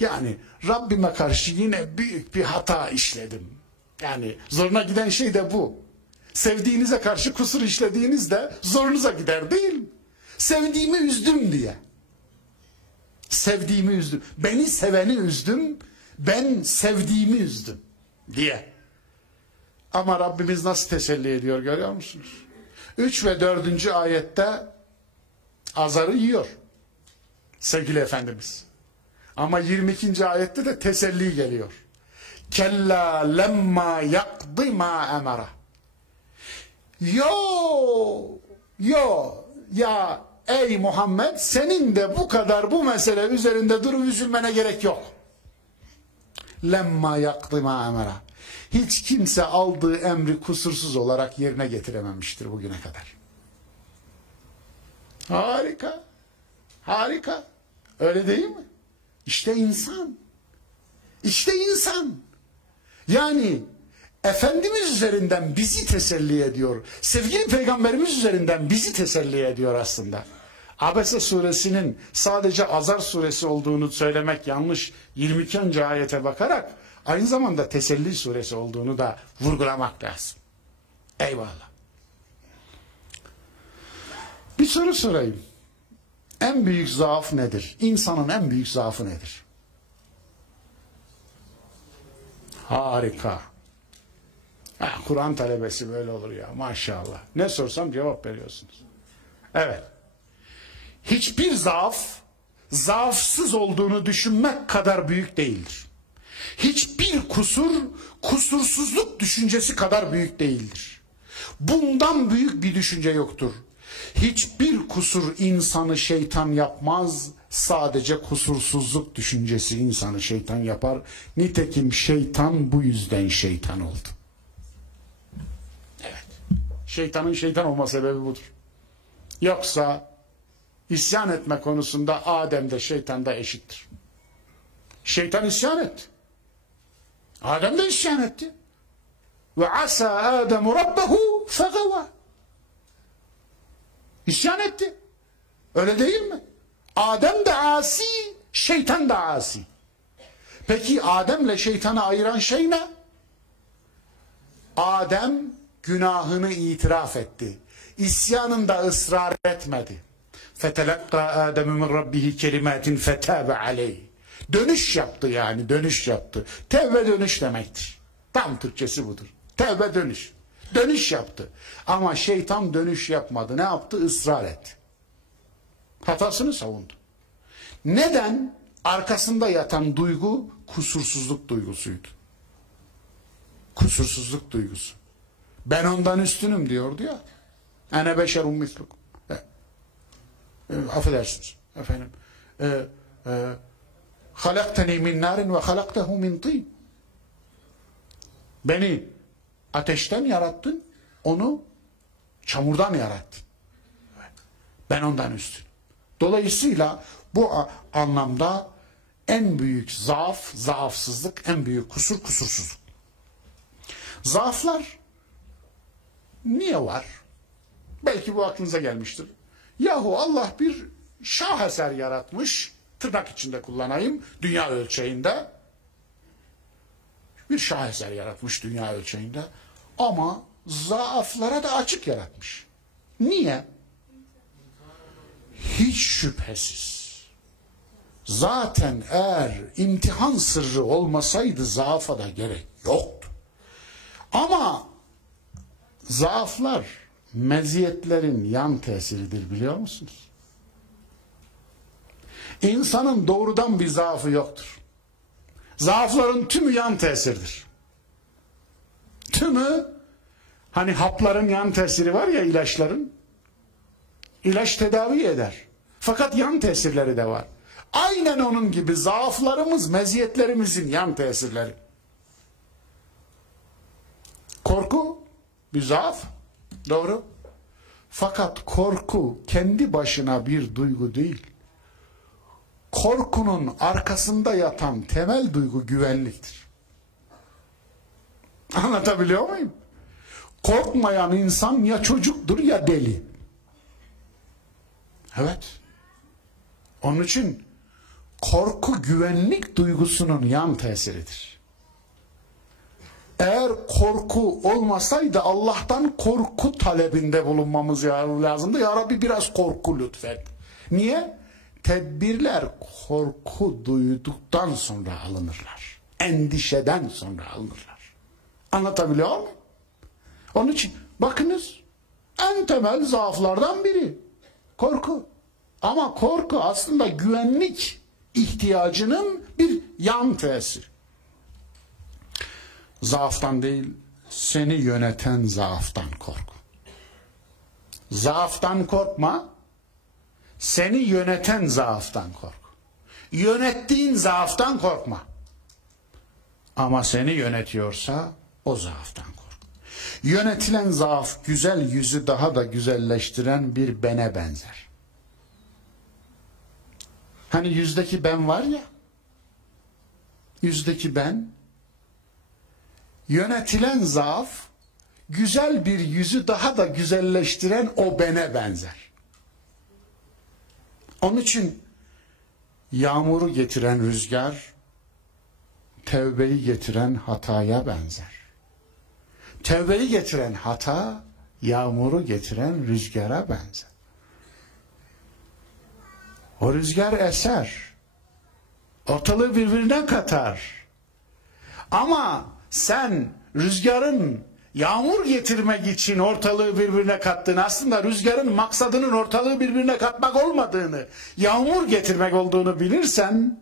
Yani Rabbime karşı yine büyük bir hata işledim. Yani zoruna giden şey de bu. Sevdiğinize karşı kusur işlediğinizde zorunuza gider değil mi? Sevdiğimi üzdüm diye. Sevdiğimi üzdüm. Beni seveni üzdüm. Ben sevdiğimi üzdüm diye. Ama Rabbimiz nasıl teselli ediyor görüyor musunuz? 3 ve 4. ayette azarı yiyor sevgili Efendimiz. Ama 22. ayette de teselli geliyor. Kella lemma yakdı ma emara. Ya ey Muhammed, senin de bu kadar bu mesele üzerinde durup üzülmene gerek yok. Lemma yakdı ma emara. Hiç kimse aldığı emri kusursuz olarak yerine getirememiştir bugüne kadar. Harika. Harika. Öyle değil mi? İşte insan. İşte insan. Yani Efendimiz üzerinden bizi teselli ediyor. Sevgili Peygamberimiz üzerinden bizi teselli ediyor aslında. Abese suresinin sadece Azar suresi olduğunu söylemek yanlış. 22. ayete bakarak aynı zamanda teselli suresi olduğunu da vurgulamak lazım. Eyvallah. Bir soru sorayım. En büyük zaaf nedir? İnsanın en büyük zaafı nedir? Harika. Kur'an talebesi böyle olur ya maşallah. Ne sorsam cevap veriyorsunuz. Evet. Hiçbir zaaf zaafsız olduğunu düşünmek kadar büyük değildir. Hiçbir kusur kusursuzluk düşüncesi kadar büyük değildir. Bundan büyük bir düşünce yoktur. Hiçbir kusur insanı şeytan yapmaz, sadece kusursuzluk düşüncesi insanı şeytan yapar. Nitekim şeytan bu yüzden şeytan oldu. Evet. Şeytanın şeytan olma sebebi budur. Yoksa isyan etme konusunda Adem de şeytan da eşittir. Şeytan isyan etti. Adem de isyan etti. Ve asa Ademu rabbehu fegava. İsyan etti. Öyle değil mi? Adem de asi, şeytan da asi. Peki Adem'le şeytanı ayıran şey ne? Adem günahını itiraf etti. İsyanında ısrar etmedi. فَتَلَقَّى آدَمُ مِنْ رَبِّهِ كَلِمَاتٍ فَتَابَ عَلَيْهِ Dönüş yaptı yani, dönüş yaptı. Tevbe dönüş demektir. Tam Türkçesi budur. Tevbe dönüş. Dönüş yaptı. Ama şeytan dönüş yapmadı. Ne yaptı? Israr etti. Hatasını savundu. Neden? Arkasında yatan duygu kusursuzluk duygusuydu. Kusursuzluk duygusu. Ben ondan üstünüm diyordu ya. Ene beşerun mislukum. Affedersiniz efendim. Halakteni min narin ve halaktehu min tin. Beni ateşten yarattın, onu çamurdan yarattın. Ben ondan üstün. Dolayısıyla bu anlamda en büyük zaaf, zaafsızlık, en büyük kusur, kusursuzluk. Zaaflar niye var? Belki bu aklınıza gelmiştir. Yahu Allah bir şaheser yaratmış, tırnak içinde kullanayım, dünya ölçeğinde. Bir şaheser yaratmış dünya ölçeğinde. Ama zaaflara da açık yaratmış. Niye? Hiç şüphesiz. Zaten eğer imtihan sırrı olmasaydı zaafa da gerek yoktu. Ama zaaflar meziyetlerin yan tesiridir, biliyor musunuz? İnsanın doğrudan bir zaafı yoktur. Zaafların tümü yan tesirdir. Tümü, hani hapların yan tesiri var ya, ilaçların. İlaç tedavi eder. Fakat yan tesirleri de var. Aynen onun gibi zaaflarımız meziyetlerimizin yan tesirleri. Korku bir zaaf. Doğru. Fakat korku kendi başına bir duygu değil. Korkunun arkasında yatan temel duygu güvenliktir. Anlatabiliyor muyum? Korkmayan insan ya çocuktur ya deli. Evet. Onun için korku güvenlik duygusunun yan tesiridir. Eğer korku olmasaydı Allah'tan korku talebinde bulunmamız lazımdı. Ya Rabbi biraz korku lütfet. Niye? Tedbirler korku duyduktan sonra alınırlar. Endişeden sonra alınırlar. Anlatabiliyor muyum? Onun için bakınız, en temel zaaflardan biri korku. Ama korku aslında güvenlik ihtiyacının bir yan tesiri. Zaaftan değil, seni yöneten zaaftan kork. Zaaftan korkma, seni yöneten zaaftan kork. Yönettiğin zaaftan korkma. Ama seni yönetiyorsa o zaaftan kork. Yönetilen zaaf güzel yüzü daha da güzelleştiren bir bene benzer. Hani yüzdeki ben var ya, yüzdeki ben, yönetilen zaaf güzel bir yüzü daha da güzelleştiren o bene benzer. Onun için yağmuru getiren rüzgar tevbeyi getiren hataya benzer. Tevbeyi getiren hata yağmuru getiren rüzgara benzer. O rüzgar eser. Ortalığı birbirine katar. Ama sen rüzgarın yağmur getirmek için ortalığı birbirine kattığını, aslında rüzgarın maksadının ortalığı birbirine katmak olmadığını, yağmur getirmek olduğunu bilirsen,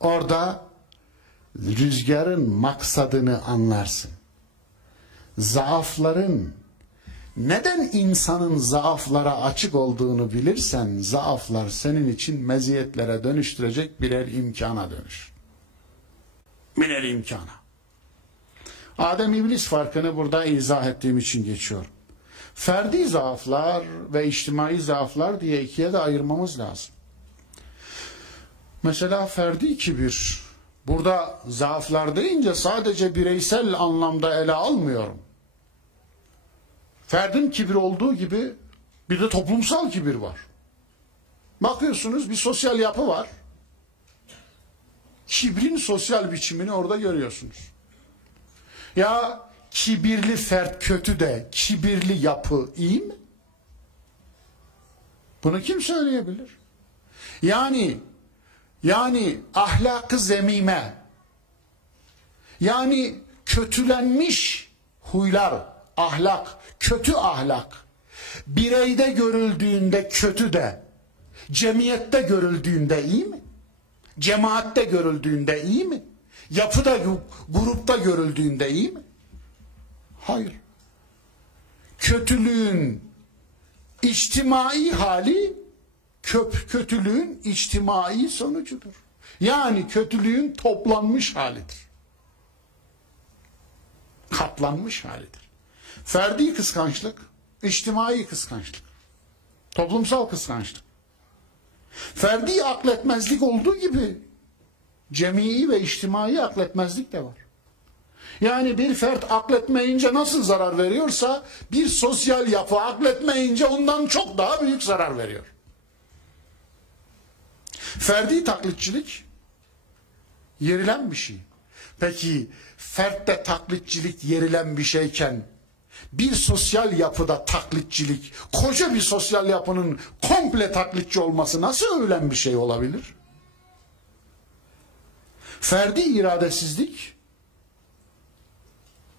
orada rüzgarın maksadını anlarsın. Zaafların, neden insanın zaaflara açık olduğunu bilirsen, zaaflar senin için meziyetlere dönüştürecek birer imkana dönüşür. Birer imkana. Adem İblis farkını burada izah ettiğim için geçiyor. Ferdi zaaflar ve içtimai zaaflar diye ikiye de ayırmamız lazım. Mesela ferdi kibir. Burada zaaflar deyince sadece bireysel anlamda ele almıyorum. Ferdin kibir olduğu gibi bir de toplumsal kibir var. Bakıyorsunuz bir sosyal yapı var. Kibrin sosyal biçimini orada görüyorsunuz. Ya kibirli fert kötü de kibirli yapı iyi mi? Bunu kim söyleyebilir? Yani ahlakı zemime, yani kötülenmiş huylar, ahlak, kötü ahlak bireyde görüldüğünde kötü de Cemiyette görüldüğünde iyi mi? Cemaatte görüldüğünde iyi mi? Yapıda, grupta görüldüğünde iyi mi? Hayır. Kötülüğün içtimai hali kötülüğün içtimai sonucudur. Yani kötülüğün toplanmış halidir. Katlanmış halidir. Ferdi kıskançlık, içtimai kıskançlık, toplumsal kıskançlık. Ferdi akletmezlik olduğu gibi cemii ve içtimai akletmezlik de var. Yani bir fert akletmeyince nasıl zarar veriyorsa bir sosyal yapı akletmeyince ondan çok daha büyük zarar veriyor. Ferdi taklitçilik yerilen bir şey. Peki fertte taklitçilik yerilen bir şeyken bir sosyal yapıda taklitçilik, koca bir sosyal yapının komple taklitçi olması nasıl övülen bir şey olabilir? Ferdi iradesizlik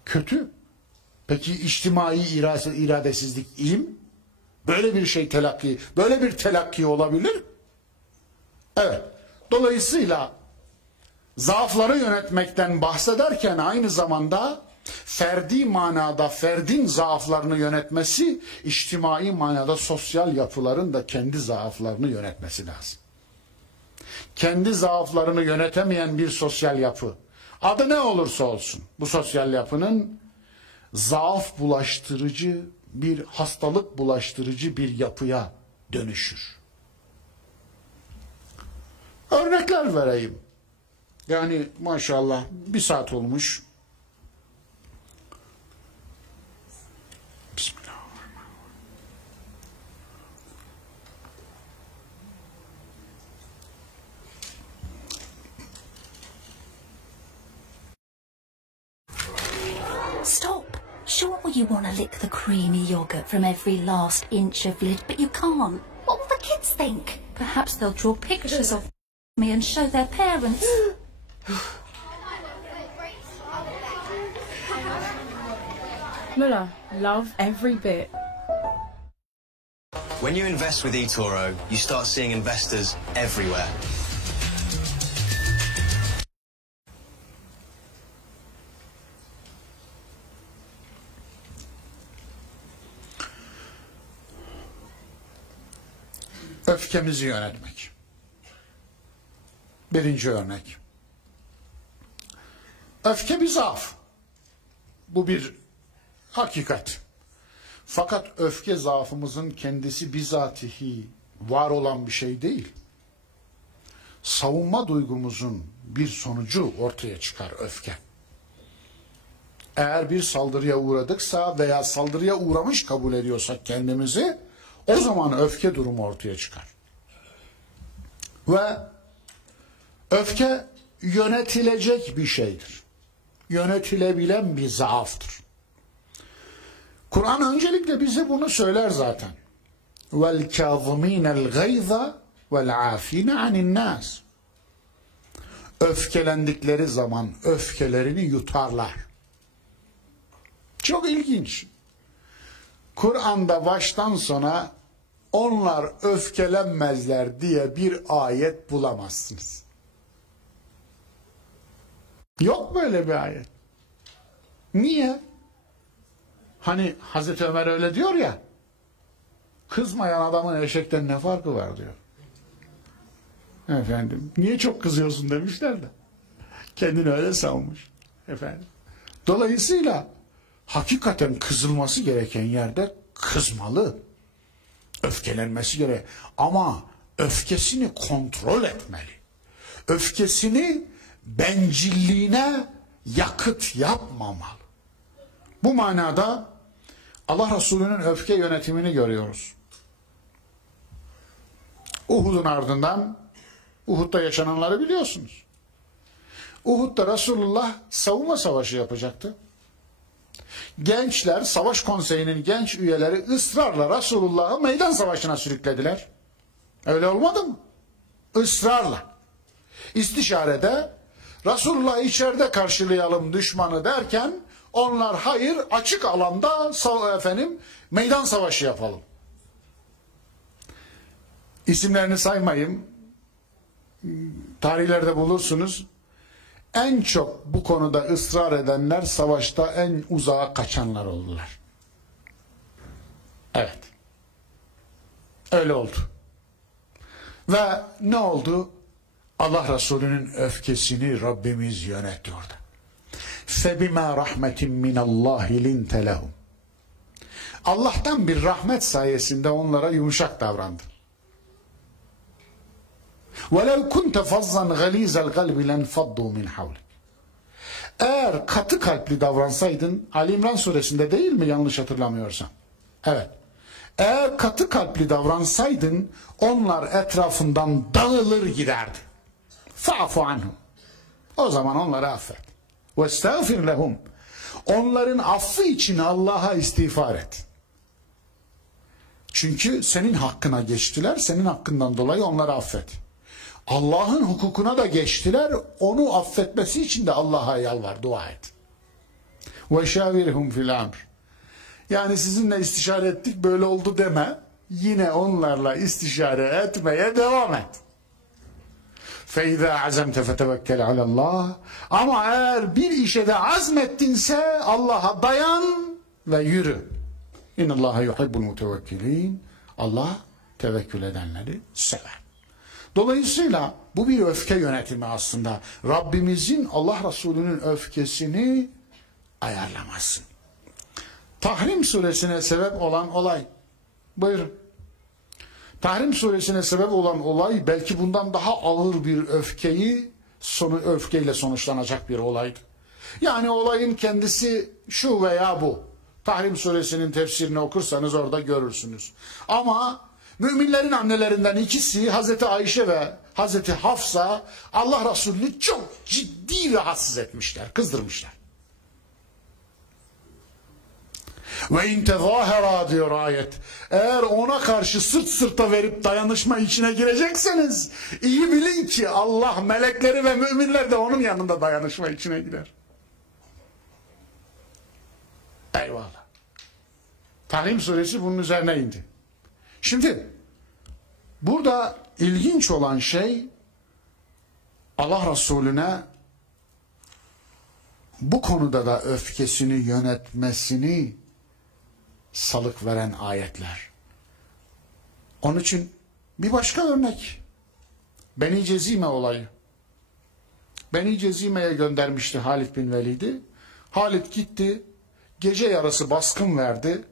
kötü. Peki içtimai iradesizlik iyi mi? Böyle bir şey böyle bir telakki olabilir. Evet. Dolayısıyla zaafları yönetmekten bahsederken aynı zamanda ferdi manada ferdin zaaflarını yönetmesi, içtimai manada sosyal yapıların da kendi zaaflarını yönetmesi lazım. Kendi zaaflarını yönetemeyen bir sosyal yapı, adı ne olursa olsun, bu sosyal yapının zaaf bulaştırıcı, bir hastalık bulaştırıcı bir yapıya dönüşür. Örnekler vereyim. Yani maşallah 1 saat olmuş. Bismillahirrahmanirrahim. Stop. Sure you want to lick the creamy yogurt from every last inch of lid, but you can't. What will the kids think? Perhaps they'll draw pictures of me and show their parents. Muller, love every bit. When you invest with eToro, you start seeing investors everywhere. Öfkemizi yönetmek. Birinci örnek. Öfke bir zaaf. Bu bir hakikat. Fakat öfke zaafımızın kendisi bizatihi var olan bir şey değil. Savunma duygumuzun bir sonucu ortaya çıkar öfke. Eğer bir saldırıya uğradıksa veya saldırıya uğramış kabul ediyorsak kendimizi, o zaman öfke durumu ortaya çıkar. Ve öfke yönetilecek bir şeydir. Yönetilebilen bir zaaftır. Kur'an öncelikle bize bunu söyler zaten. وَالْكَاظِمِينَ الْغَيْظَ وَالْعَافِينَ عَنِ النَّاسِ. Öfkelendikleri zaman öfkelerini yutarlar. Çok ilginç. Kur'an'da baştan sona onlar öfkelenmezler diye bir ayet bulamazsınız. Yok böyle bir ayet. Niye? Hani Hazreti Ömer öyle diyor ya, kızmayan adamın eşekten ne farkı var diyor. Efendim, niye çok kızıyorsun demişler de. Kendini öyle savunmuş. Efendim. Dolayısıyla hakikaten kızılması gereken yerde kızmalı. Öfkelenmesi gerek. Ama öfkesini kontrol etmeli. Öfkesini bencilliğine yakıt yapmamalı. Bu manada Allah Resulü'nün öfke yönetimini görüyoruz. Uhud'un ardından Uhud'da yaşananları biliyorsunuz. Uhud'da Resulullah savunma savaşı yapacaktı. Gençler, savaş konseyinin genç üyeleri ısrarla Resulullah'ı meydan savaşına sürüklediler. Öyle olmadı mı? Israrla. İstişarede Resulullah içeride karşılayalım düşmanı derken onlar hayır açık alanda meydan savaşı yapalım. İsimlerini saymayayım. Tarihlerde bulursunuz. En çok bu konuda ısrar edenler savaşta en uzağa kaçanlar oldular. Evet. Öyle oldu. Ve ne oldu? Allah Resulü'nün öfkesini Rabbimiz yönetti orada. فَبِمَا رَحْمَةٍ مِّنَ اللّٰهِ لِنْتَ لَهُمْ. Allah'tan bir rahmet sayesinde onlara yumuşak davrandı. وَلَوْ كُنْتَ فَضًّا غَلِيزَ الْقَلْبِ لَنْفَضُّوا مِنْ حَوْلِكَ. Eğer katı kalpli davransaydın, Ali İmran suresinde değil mi yanlış hatırlamıyorsam? Evet. Eğer katı kalpli davransaydın, onlar etrafından dağılır giderdi. فَعْفُ عَنْهُمْ. O zaman onları affet. وَاسْتَغْفِرْ لَهُمْ. Onların affı için Allah'a istiğfar et. Çünkü senin hakkına geçtiler, senin hakkından dolayı onları affet. Allah'ın hukukuna da geçtiler, onu affetmesi için de Allah'a yalvar, dua et. وَشَاوِرْهُمْ فِي الْأَمْرِ. Yani sizinle istişare ettik, böyle oldu deme. Yine onlarla istişare etmeye devam et. فَاِذَا عَزَمْتَ فَتَوَكَّلْ عَلَى اللّٰهِ. Ama eğer bir işe de azmettinse Allah'a dayan ve yürü. اِنَّ اللّٰهَ يُحِبُّ الْمُتَوَكِّلِينَ. Allah tevekkül edenleri sever. Dolayısıyla bu bir öfke yönetimi aslında. Rabbimizin Allah Resulü'nün öfkesini ayarlamasın. Tahrim suresine sebep olan olay. Buyurun. Tahrim suresine sebep olan olay belki bundan daha ağır bir öfkeyle sonuçlanacak bir olaydı. Yani olayın kendisi şu veya bu. Tahrim suresinin tefsirini okursanız orada görürsünüz. Ama müminlerin annelerinden ikisi Hazreti Ayşe ve Hazreti Hafsa Allah Resulü'nü çok ciddi rahatsız etmişler, kızdırmışlar. Ve in tezahara diyor ayet. Eğer ona karşı sırt sırta verip dayanışma içine girecekseniz iyi bilin ki Allah, melekleri ve müminler de onun yanında dayanışma içine girer. Eyvallah. Tahrim suresi bunun üzerine indi. Şimdi burada ilginç olan şey Allah Resulüne bu konuda da öfkesini yönetmesini salık veren ayetler. Onun için bir başka örnek. Beni Cezime olayı. Beni Cezime'ye göndermişti Halid bin Velid'i. Halid gitti, gece yarısı baskın verdi.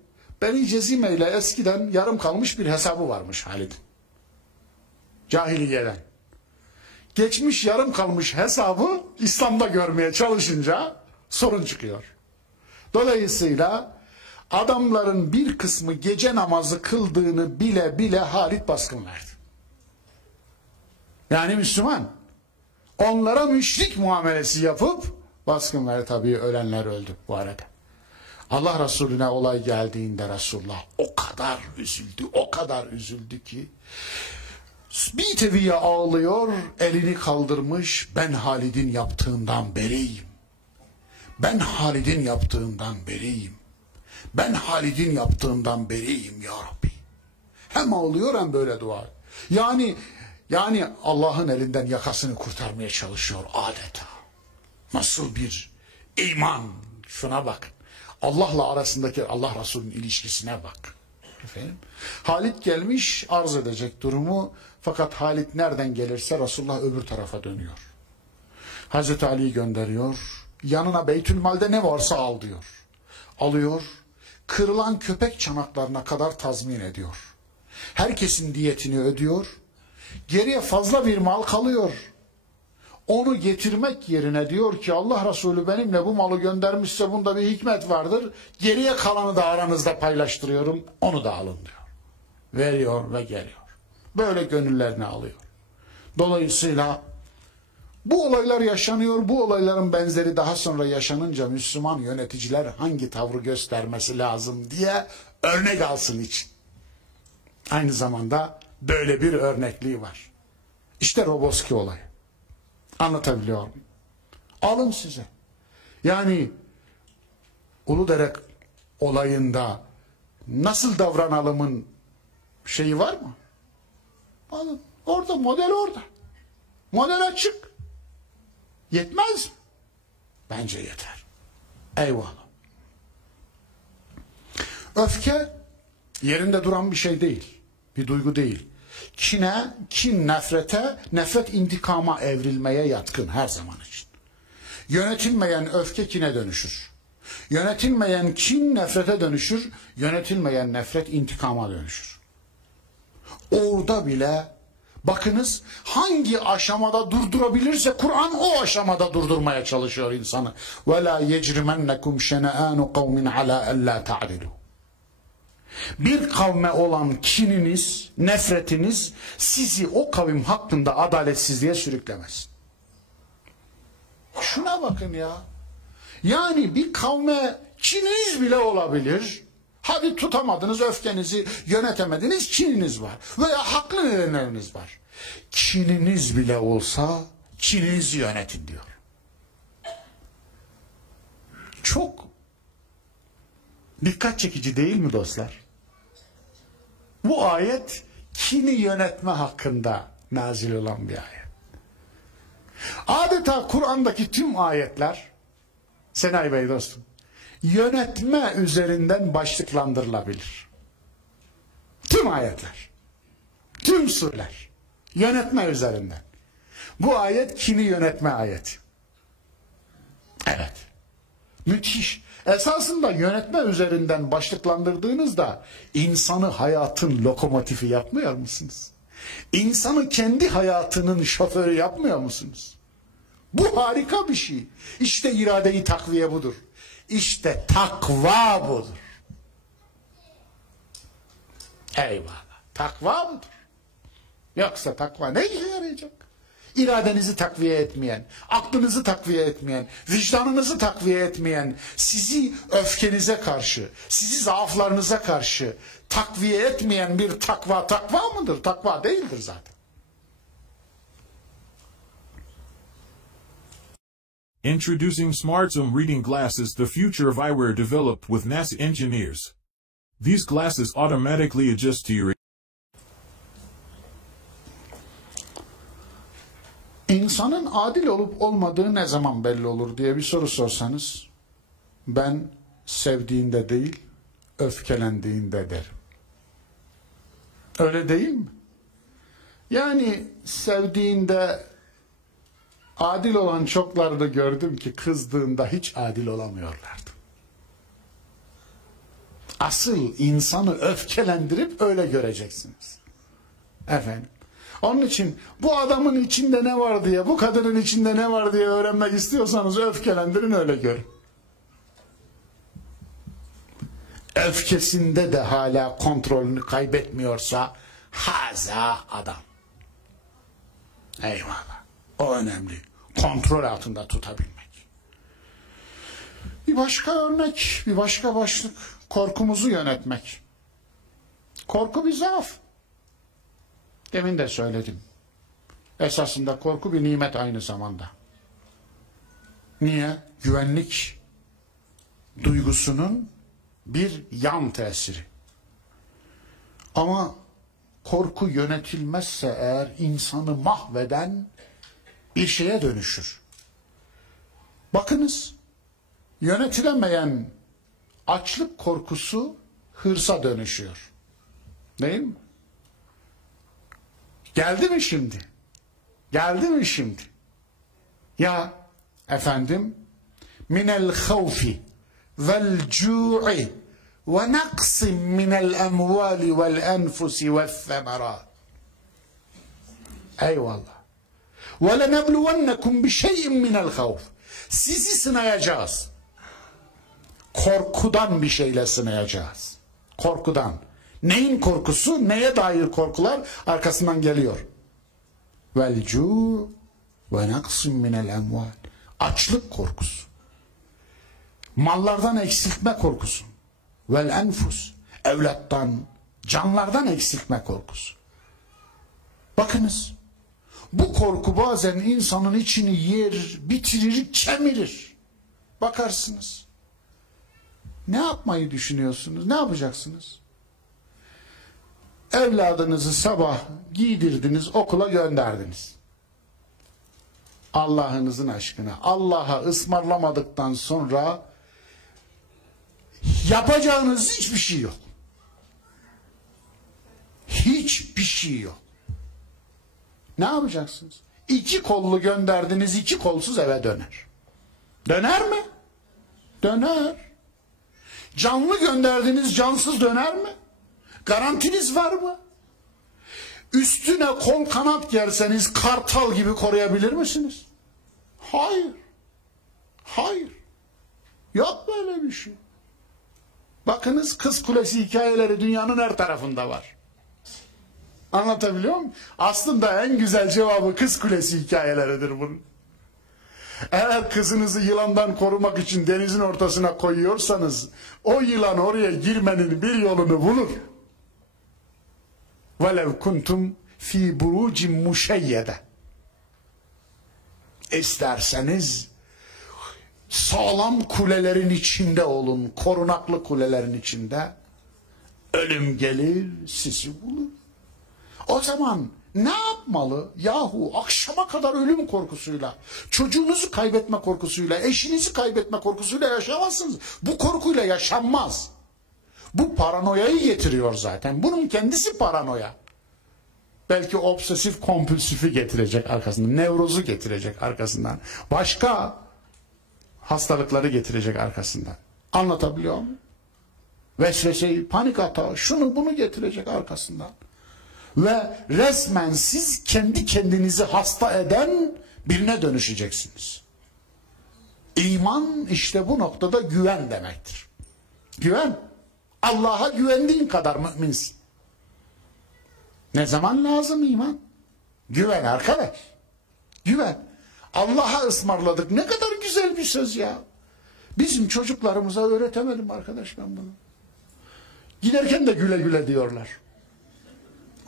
Beni Cezime ile eskiden yarım kalmış bir hesabı varmış Halid'in. Cahiliyeden. Geçmiş yarım kalmış hesabı İslam'da görmeye çalışınca sorun çıkıyor. Dolayısıyla adamların bir kısmı gece namazı kıldığını bile bile Halid baskın verdi. Yani Müslüman. Onlara müşrik muamelesi yapıp baskın verdi. Tabii ölenler öldü bu arada. Allah Resulüne olay geldiğinde Resulullah o kadar üzüldü ki bir teviye ağlıyor, elini kaldırmış, ben Halid'in yaptığından beriyim. Ben Halid'in yaptığından beriyim. Ben Halid'in yaptığından beriyim ya Rabbi. Hem ağlıyor hem böyle dua. Yani Allah'ın elinden yakasını kurtarmaya çalışıyor adeta. Nasıl bir iman, şuna bak. Allah'la arasındaki Allah Resulü'nün ilişkisine bak. Efendim? Halid gelmiş arz edecek durumu, fakat Halid nereden gelirse Resulullah öbür tarafa dönüyor. Hazreti Ali'yi gönderiyor. Yanına Beytülmal'de ne varsa al diyor. Alıyor. Kırılan köpek çanaklarına kadar tazmin ediyor. Herkesin diyetini ödüyor. Geriye fazla bir mal kalıyor. Onu getirmek yerine diyor ki Allah Resulü benimle bu malı göndermişse bunda bir hikmet vardır. Geriye kalanı da aranızda paylaştırıyorum. Onu da alın diyor. Veriyor ve geliyor. Böyle gönüllerini alıyor. Dolayısıyla bu olaylar yaşanıyor. Bu olayların benzeri daha sonra yaşanınca Müslüman yöneticiler hangi tavrı göstermesi lazım diye örnek alsın için. Aynı zamanda böyle bir örnekliği var. İşte Roboski olayı. Anlatabiliyor muyum? Alın size. Yani Uludere olayında nasıl davranalımın şeyi var mı? Alın. Orada model orada. Model açık. Yetmez mi? Bence yeter. Eyvallah. Öfke yerinde duran bir şey değil. Bir duygu değil. Kin nefrete, nefret intikama evrilmeye yatkın her zaman için. Yönetilmeyen öfke kine dönüşür. Yönetilmeyen kin nefrete dönüşür. Yönetilmeyen nefret intikama dönüşür. Orada bile bakınız hangi aşamada durdurabilirse Kur'an o aşamada durdurmaya çalışıyor insanı. وَلَا يَجْرِمَنَّكُمْ شَنَآنُ قَوْمٍ عَلَى أَلَّا تَعْدِلُوا. Bir kavme olan kininiz, nefretiniz sizi o kavim hakkında adaletsizliğe sürüklemesin. Şuna bakın ya. Yani bir kavme kininiz bile olabilir. Hadi tutamadınız, öfkenizi yönetemediniz, kininiz var. Veya haklı nedenleriniz var. Kininiz bile olsa kininizi yönetin diyor. Çok dikkat çekici değil mi dostlar? Bu ayet kini yönetme hakkında nazil olan bir ayet. Adeta Kur'an'daki tüm ayetler, Senay Bey dostum, yönetme üzerinden başlıklandırılabilir. Tüm ayetler, tüm sureler yönetme üzerinden. Bu ayet kini yönetme ayeti. Evet. Müthiş. Esasında yönetme üzerinden başlıklandırdığınızda insanı hayatın lokomotifi yapmıyor musunuz? İnsanı kendi hayatının şoförü yapmıyor musunuz? Bu harika bir şey. İşte irade-i takviye budur. İşte takva budur. Eyvallah. Takva budur. Yoksa takva ne işe yarayacak? İradenizi takviye etmeyen, aklınızı takviye etmeyen, vicdanınızı takviye etmeyen, sizi öfkenize karşı, sizi zaaflarınıza karşı takviye etmeyen bir takva mıdır? Takva değildir zaten. Introducing Smart Zoom Reading Glasses, the future of eyewear developed with NASA engineers. These glasses automatically adjust to your İnsanın adil olup olmadığı ne zaman belli olur diye bir soru sorsanız, ben sevdiğinde değil, öfkelendiğinde derim. Öyle değil mi? Yani sevdiğinde adil olan çokları da gördüm ki kızdığında hiç adil olamıyorlardı. Asıl insanı öfkelendirip öyle göreceksiniz. Efendim. Onun için bu adamın içinde ne var diye, bu kadının içinde ne var diye öğrenmek istiyorsanız öfkelendirin, öyle görün. Öfkesinde de hala kontrolünü kaybetmiyorsa haza adam. Eyvallah. O önemli. Kontrol altında tutabilmek. Bir başka örnek, bir başka başlık. Korkumuzu yönetmek. Korku bir zaaf. Demin de söyledim. Esasında korku bir nimet aynı zamanda. Niye? Güvenlik duygusunun bir yan tesiri. Ama korku yönetilmezse eğer insanı mahveden bir şeye dönüşür. Bakınız, yönetilemeyen açlık korkusu hırsa dönüşüyor. Değil mi? Geldi mi şimdi? Geldi mi şimdi? Ya efendim, minel havfi vel cu'i ve naqsim minel emvali vel enfusi vel semerat. Eyvallah. Ve lenebluvennekum bi şeyin minel havf. Sizi sınayacağız. Korkudan bir şeyle sınayacağız. Korkudan. Neyin korkusu? Neye dair korkular arkasından geliyor? Vel cu ve naqsim minel emval. Açlık korkusu. Mallardan eksiltme korkusu. Vel enfus. Evlattan, canlardan eksiltme korkusu. Bakınız. Bu korku bazen insanın içini yer, bitirir, kemirir. Bakarsınız. Ne yapmayı düşünüyorsunuz? Ne yapacaksınız? Evladınızı sabah giydirdiniz, okula gönderdiniz. Allah'ınızın aşkına, Allah'a ısmarlamadıktan sonra yapacağınız hiçbir şey yok. Hiçbir şey yok. Ne yapacaksınız? 2 kollu gönderdiniz, 2 kolsuz eve döner. Döner mi? Döner. Canlı gönderdiniz, cansız döner mi? Garantiniz var mı? Üstüne kol kanat gerseniz kartal gibi koruyabilir misiniz? Hayır. Hayır. Yok böyle bir şey. Bakınız, Kız Kulesi hikayeleri dünyanın her tarafında var. Anlatabiliyor muyum? Aslında en güzel cevabı Kız Kulesi hikayeleridir bunun. Eğer kızınızı yılandan korumak için denizin ortasına koyuyorsanız, o yılan oraya girmenin bir yolunu bulur. وَلَوْ كُنْتُمْ ف۪ي بُرُوجٍ مُشَيَّدَ. İsterseniz sağlam kulelerin içinde olun, korunaklı kulelerin içinde. Ölüm gelir, sizi bulur. O zaman ne yapmalı? Yahu akşama kadar ölüm korkusuyla, çocuğunuzu kaybetme korkusuyla, eşinizi kaybetme korkusuyla yaşamazsınız. Bu korkuyla yaşanmaz. Bu paranoyayı getiriyor zaten. Bunun kendisi paranoya. Belki obsesif kompulsifi getirecek arkasından, nevrozu getirecek arkasından, başka hastalıkları getirecek arkasından. Anlatabiliyor muyum? Vesveseyi, panik atağı, şunu bunu getirecek arkasından. Ve resmen siz kendi kendinizi hasta eden birine dönüşeceksiniz. İman işte bu noktada güven demektir. Güven. Allah'a güvendiğin kadar müminsin. Ne zaman lazım iman? Güven arkadaş. Güven. Allah'a ısmarladık. Ne kadar güzel bir söz ya. Bizim çocuklarımıza öğretemedim arkadaş ben bunu. Giderken de güle güle diyorlar.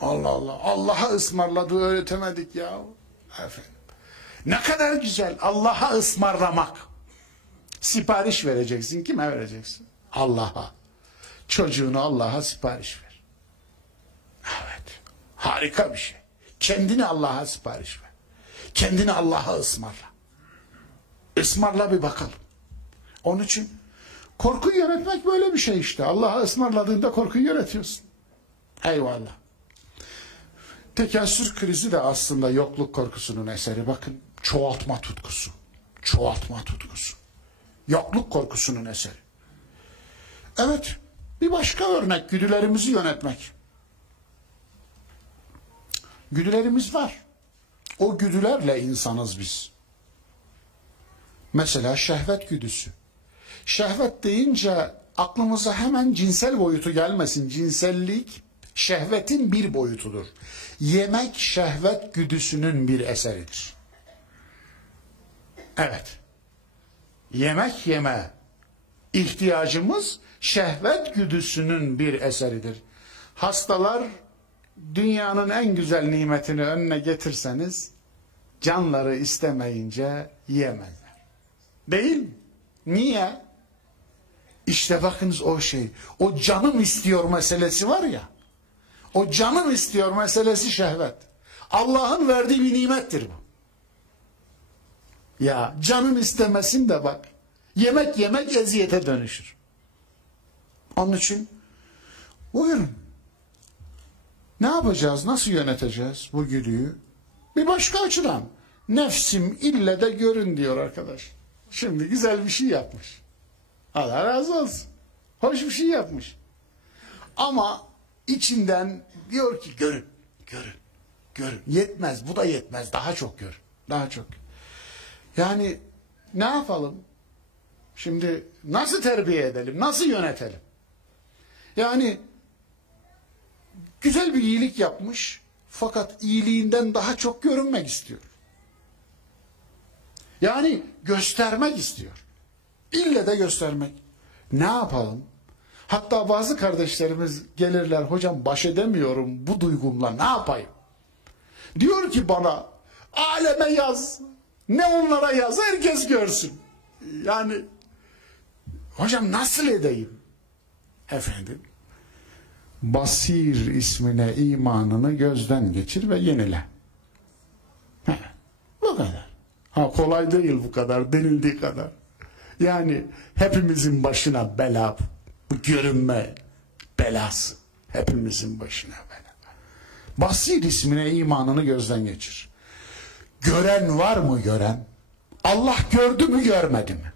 Allah Allah. Allah'a ısmarladığı öğretemedik ya. Efendim. Ne kadar güzel. Allah'a ısmarlamak. Sipariş vereceksin. Kime vereceksin? Allah'a. Çocuğunu Allah'a sipariş ver. Evet. Harika bir şey. Kendini Allah'a sipariş ver. Kendini Allah'a ısmarla. Ismarla bir bakalım. Onun için korkuyu yönetmek böyle bir şey işte. Allah'a ısmarladığında korkuyu yönetiyorsun. Eyvallah. Tekessür krizi de aslında yokluk korkusunun eseri. Bakın, çoğaltma tutkusu. Çoğaltma tutkusu. Yokluk korkusunun eseri. Evet, bir başka örnek güdülerimizi yönetmek. Güdülerimiz var. O güdülerle insanız biz. Mesela şehvet güdüsü. Şehvet deyince aklımıza hemen cinsel boyutu gelmesin. Cinsellik şehvetin bir boyutudur. Yemek şehvet güdüsünün bir eseridir. Evet. Yemek yeme ihtiyacımız şehvet güdüsünün bir eseridir. Hastalar dünyanın en güzel nimetini önüne getirseniz canları istemeyince yiyemezler. Değil mi? Niye? İşte bakınız o şey. O canım istiyor meselesi var ya. O canım istiyor meselesi şehvet. Allah'ın verdiği bir nimettir bu. Ya canın istemesin de bak. Yemek yemek eziyete dönüşür. Onun için buyurun. Ne yapacağız? Nasıl yöneteceğiz bu güdüyü? Bir başka açıdan. Nefsim ille de görün diyor arkadaş. Şimdi güzel bir şey yapmış. Allah razı olsun. Hoş bir şey yapmış. Ama içinden diyor ki görün, görün, görün. Yetmez, bu da yetmez. Daha çok görün, daha çok. Yani ne yapalım? Şimdi nasıl terbiye edelim, nasıl yönetelim? Yani güzel bir iyilik yapmış, fakat iyiliğinden daha çok görünmek istiyor. Yani göstermek istiyor. İlle de göstermek. Ne yapalım? Hatta bazı kardeşlerimiz gelirler, hocam baş edemiyorum bu duygumla, ne yapayım? Diyor ki bana, aleme yaz. Ne onlara yaz, herkes görsün. Yani hocam nasıl edeyim? Efendim, Basir ismine imanını gözden geçir ve yenile. Bu kadar. Kolay değil bu kadar, denildiği kadar. Yani hepimizin başına bela, bu görünme belası. Hepimizin başına bela. Basir ismine imanını gözden geçir. Gören var mı gören? Allah gördü mü görmedi mi?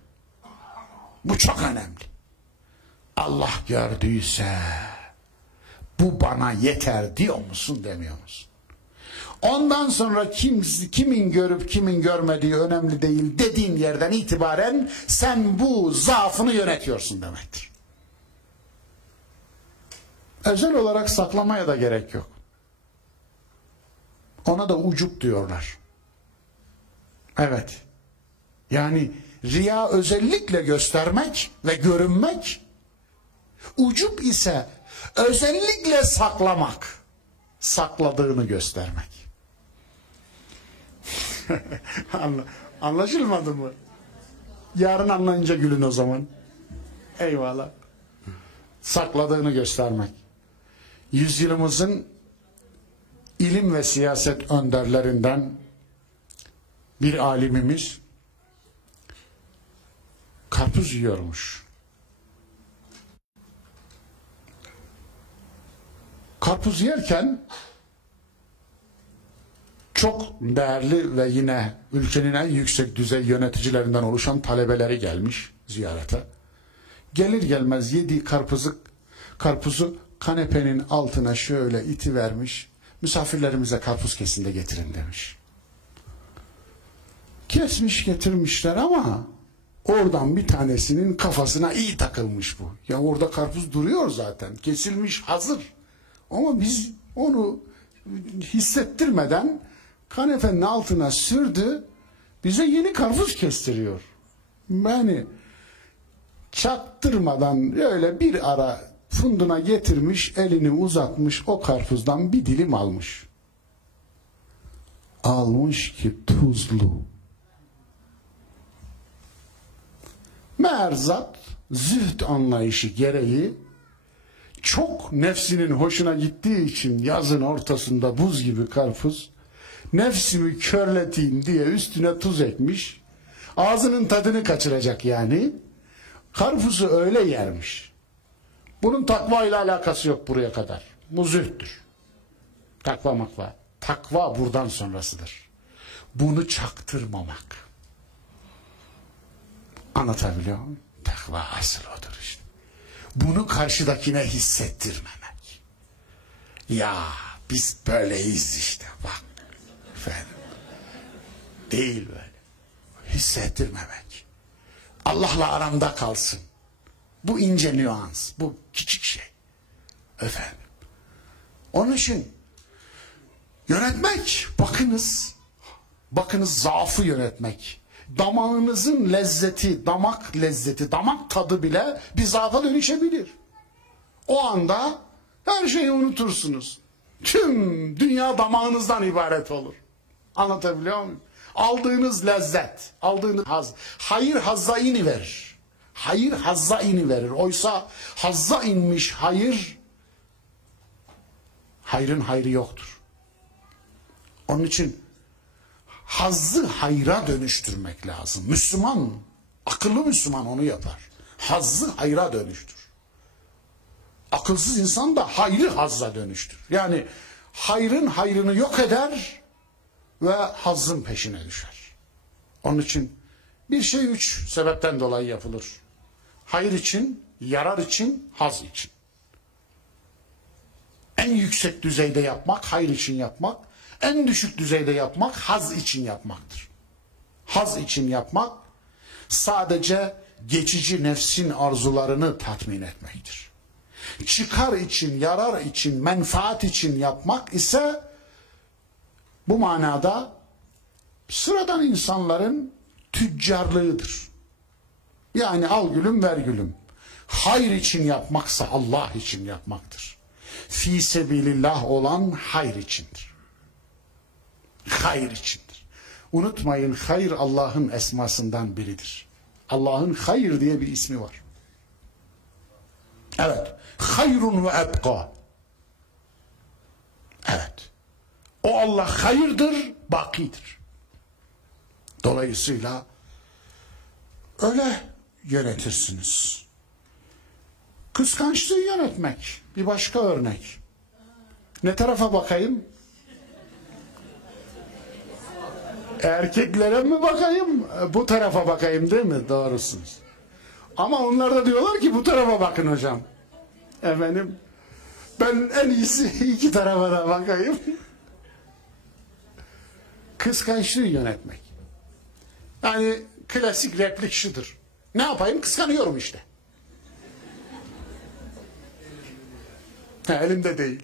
Bu çok önemli. Allah gördüyse bu bana yeter diyor musun demiyor musun? Ondan sonra kimin görüp kimin görmediği önemli değil dediğin yerden itibaren sen bu zaafını yönetiyorsun demektir. Özel olarak saklamaya da gerek yok. Ona da ucup diyorlar. Evet. Yani riya özellikle göstermek ve görünmek, ucup ise özellikle saklamak, sakladığını göstermek. Anlaşılmadı mı? Yarın anlayınca gülün o zaman. Eyvallah. Sakladığını göstermek. Yüzyılımızın ilim ve siyaset önderlerinden bir alimimiz karpuz yiyormuş. Karpuz yerken çok değerli ve yine ülkenin en yüksek düzey yöneticilerinden oluşan talebeleri gelmiş ziyarete. Gelir gelmez yediği karpuzu kanepenin altına şöyle itivermiş. Misafirlerimize karpuz kesin de getirin demiş. Kesmiş getirmişler ama oradan bir tanesinin kafasına iyi takılmış bu. Ya orada karpuz duruyor zaten. Kesilmiş hazır. Ama biz onu hissettirmeden kanepenin altına sürdü. Bize yeni karpuz kestiriyor. Yani çaktırmadan öyle bir ara funduna getirmiş, elini uzatmış, o karpuzdan bir dilim almış. Almış ki tuzlu. Meğer zat zühd anlayışı gereği çok nefsinin hoşuna gittiği için yazın ortasında buz gibi karpuz, nefsimi körleteyim diye üstüne tuz ekmiş, ağzının tadını kaçıracak yani, karpuzu öyle yermiş. Bunun takva ile alakası yok buraya kadar. Bu zühddür. Takva makva. Takva buradan sonrasıdır. Bunu çaktırmamak. Anlatabiliyor muyum? Takva asıl odur işte. Bunu karşıdakine hissettirmemek. Ya biz böyleyiz işte bak. Efendim. Değil böyle. Hissettirmemek. Allah'la aramda kalsın. Bu ince nüans. Bu küçük şey. Efendim. Onun için yönetmek. Bakınız zaafı yönetmek. Damağınızın lezzeti, damak tadı bile bir zaafa dönüşebilir. O anda her şeyi unutursunuz. Tüm dünya damağınızdan ibaret olur. Anlatabiliyor muyum? Aldığınız lezzet, aldığınız haz. Hayır hazza iniverir. Hayır hazza iniverir. Oysa hazza inmiş hayır, hayrın hayrı yoktur. Onun için hazzı hayra dönüştürmek lazım. Müslüman, akıllı Müslüman onu yapar. Hazzı hayra dönüştür. Akılsız insan da hayrı hazza dönüştür. Yani hayrın hayrını yok eder ve hazzın peşine düşer. Onun için bir şey 3 sebepten dolayı yapılır. Hayır için, yarar için, haz için. En yüksek düzeyde yapmak, hayır için yapmak. En düşük düzeyde yapmak, haz için yapmaktır. Haz için yapmak, sadece geçici nefsin arzularını tatmin etmektir. Çıkar için, yarar için, menfaat için yapmak ise, bu manada sıradan insanların tüccarlığıdır. Yani al gülüm ver gülüm. Hayır için yapmaksa Allah için yapmaktır. Fî sebilillah olan hayır içindir. Hayır içindir. Unutmayın, hayır Allah'ın esmasından biridir. Allah'ın hayır diye bir ismi var. Evet. Hayrun ve ebqa. Evet. O Allah hayırdır, bakidir. Dolayısıyla öyle yönetirsiniz. Kıskançlığı yönetmek bir başka örnek. Ne tarafa bakayım? Erkeklere mi bakayım? Bu tarafa bakayım değil mi? Doğrusunuz. Ama onlar da diyorlar ki bu tarafa bakın hocam. Efendim ben en iyisi iki tarafa da bakayım. Kıskançlığı yönetmek. Yani klasik replik şudur. Ne yapayım? Kıskanıyorum işte. Elimde değil.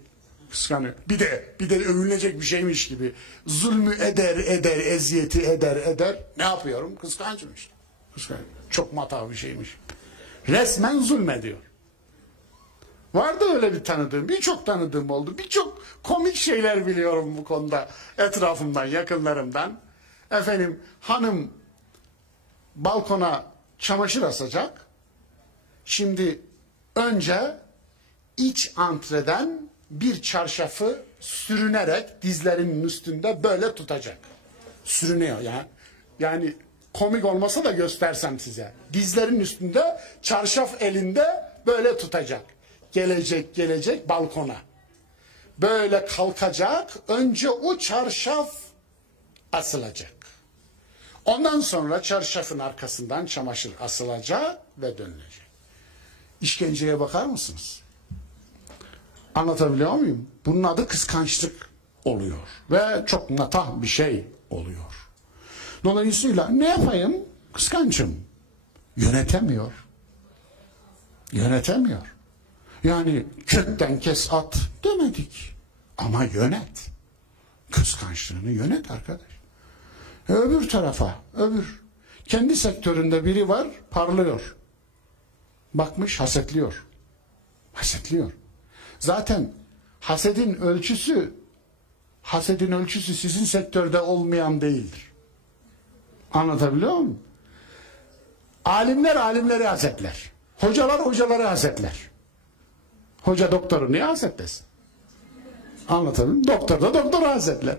Kıskanıyor. Bir de övünecek bir şeymiş gibi. Zulmü eder, eziyeti eder. Ne yapıyorum? Kıskançım işte. Kıskanıyor. Çok matah bir şeymiş. Resmen zulmediyor. Vardı öyle bir tanıdığım, birçok tanıdığım oldu. Birçok komik şeyler biliyorum bu konuda. Etrafımdan, yakınlarımdan. Efendim, hanım balkona çamaşır asacak. Şimdi önce iç antreden bir çarşafı sürünerek dizlerinin üstünde böyle tutacak. Sürünüyor ya. Yani komik olmasa da göstersem size. Dizlerin üstünde çarşaf elinde böyle tutacak. Gelecek balkona. Böyle kalkacak. Önce o çarşaf asılacak. Ondan sonra çarşafın arkasından çamaşır asılacak ve dönülecek. İşkenceye bakar mısınız? Anlatabiliyor muyum? Bunun adı kıskançlık oluyor. Ve çok matah bir şey oluyor. Dolayısıyla ne yapayım? Kıskançım. Yönetemiyor. Yani kökten kes at demedik. Ama yönet. Kıskançlığını yönet arkadaş. Öbür tarafa, kendi sektöründe biri var, parlıyor. Bakmış, hasetliyor. Zaten hasedin ölçüsü sizin sektörde olmayan değildir. Anlatabiliyor muyum? Alimler alimleri hasetler. Hocalar hocaları hasetler. Hoca doktoru niye hasetlesin? Anlatabiliyor muyum? Doktor da doktoru hasetler.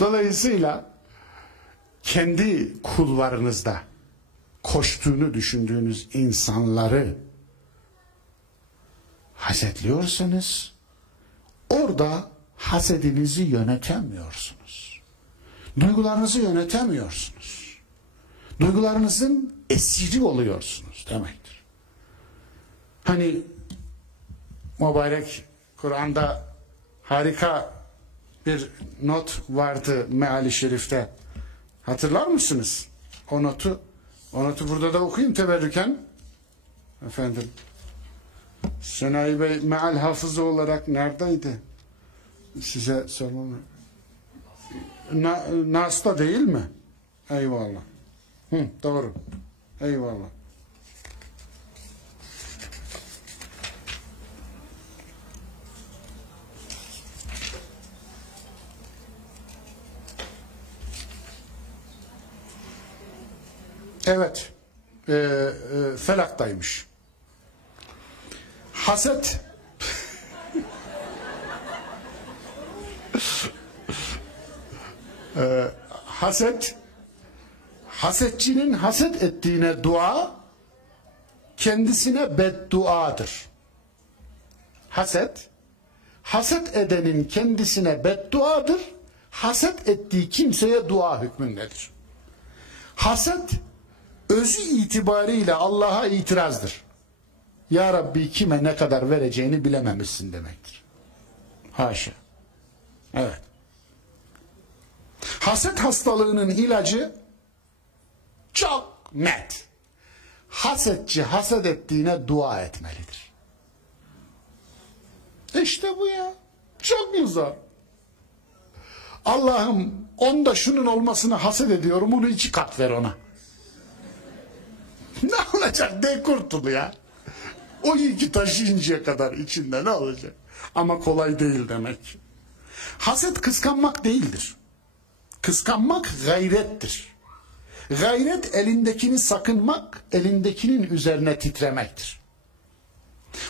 Dolayısıyla kendi kulvarınızda koştuğunu düşündüğünüz insanları hasetliyorsanız orada hasedinizi yönetemiyorsunuz. Duygularınızı yönetemiyorsunuz. Duygularınızın esiri oluyorsunuz demektir. Hani mübarek Kur'an'da harika bir not vardı meali şerifte. Hatırlar mısınız? O notu burada da okuyayım teberrüken. Efendim. Senayi Bey meal hafızı olarak neredeydi? Size sormam. Nas'ta değil mi? Eyvallah. Doğru. Eyvallah. Evet. Felak'taymış. Haset hasetçinin haset ettiğine dua kendisine bedduadır. Haset edenin kendisine bedduadır. Haset ettiği kimseye dua hükmündedir. Haset özü itibariyle Allah'a itirazdır. Ya Rabbi kime ne kadar vereceğini bilememişsin demektir. Haşa. Evet. Haset hastalığının ilacı çok net. Hasetçi haset ettiğine dua etmelidir. İşte bu ya. Çok mu zor? Allah'ım onda şunun olmasını haset ediyorum. Bunu 2 kat ver ona. Ne olacak? De kurtul ya. O yükü taşıyıncaya kadar içinde ne olacak? Ama kolay değil demek. Haset kıskanmak değildir. Kıskanmak gayrettir. Gayret elindekini sakınmak, elindekinin üzerine titremektir.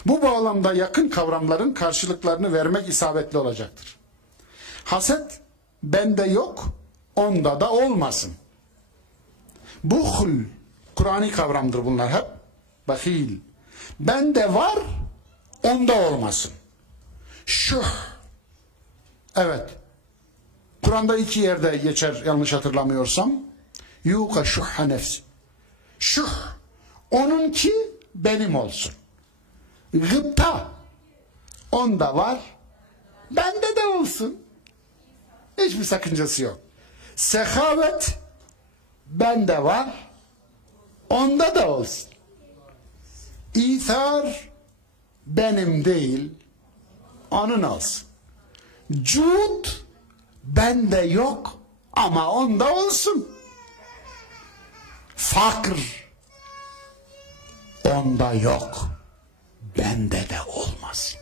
Bu bağlamda yakın kavramların karşılıklarını vermek isabetli olacaktır. Haset bende yok, onda da olmasın. Buhl, Kur'an'i kavramdır bunlar hep. Bakil, bende var, onda olmasın. Şuh, evet, Kur'an'da 2 yerde geçer yanlış hatırlamıyorsam. Yuka şuhha nefsi. Şuh, onunki benim olsun. Gıpta, onda var, bende de olsun. Hiçbir sakıncası yok. Sehavet, bende var, onda da olsun. İthar, benim değil, onun olsun. Cud, bende yok ama onda olsun. Fakr, onda yok, bende de olmasın.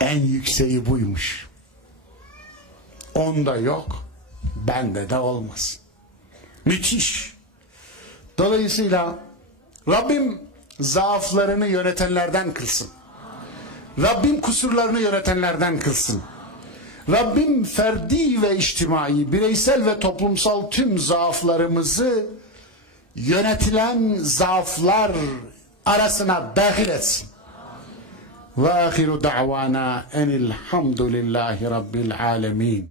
En yükseği buymuş. Onda yok, bende de olmasın. Müthiş. Dolayısıyla Rabbim zaaflarını yönetenlerden kılsın. Rabbim kusurlarını yönetenlerden kılsın. Rabbim ferdi ve içtimai, bireysel ve toplumsal tüm zaaflarımızı yönetilen zaaflar arasına dahil etsin. Ve ahiru da'vana enilhamdülillahi rabbil alemin.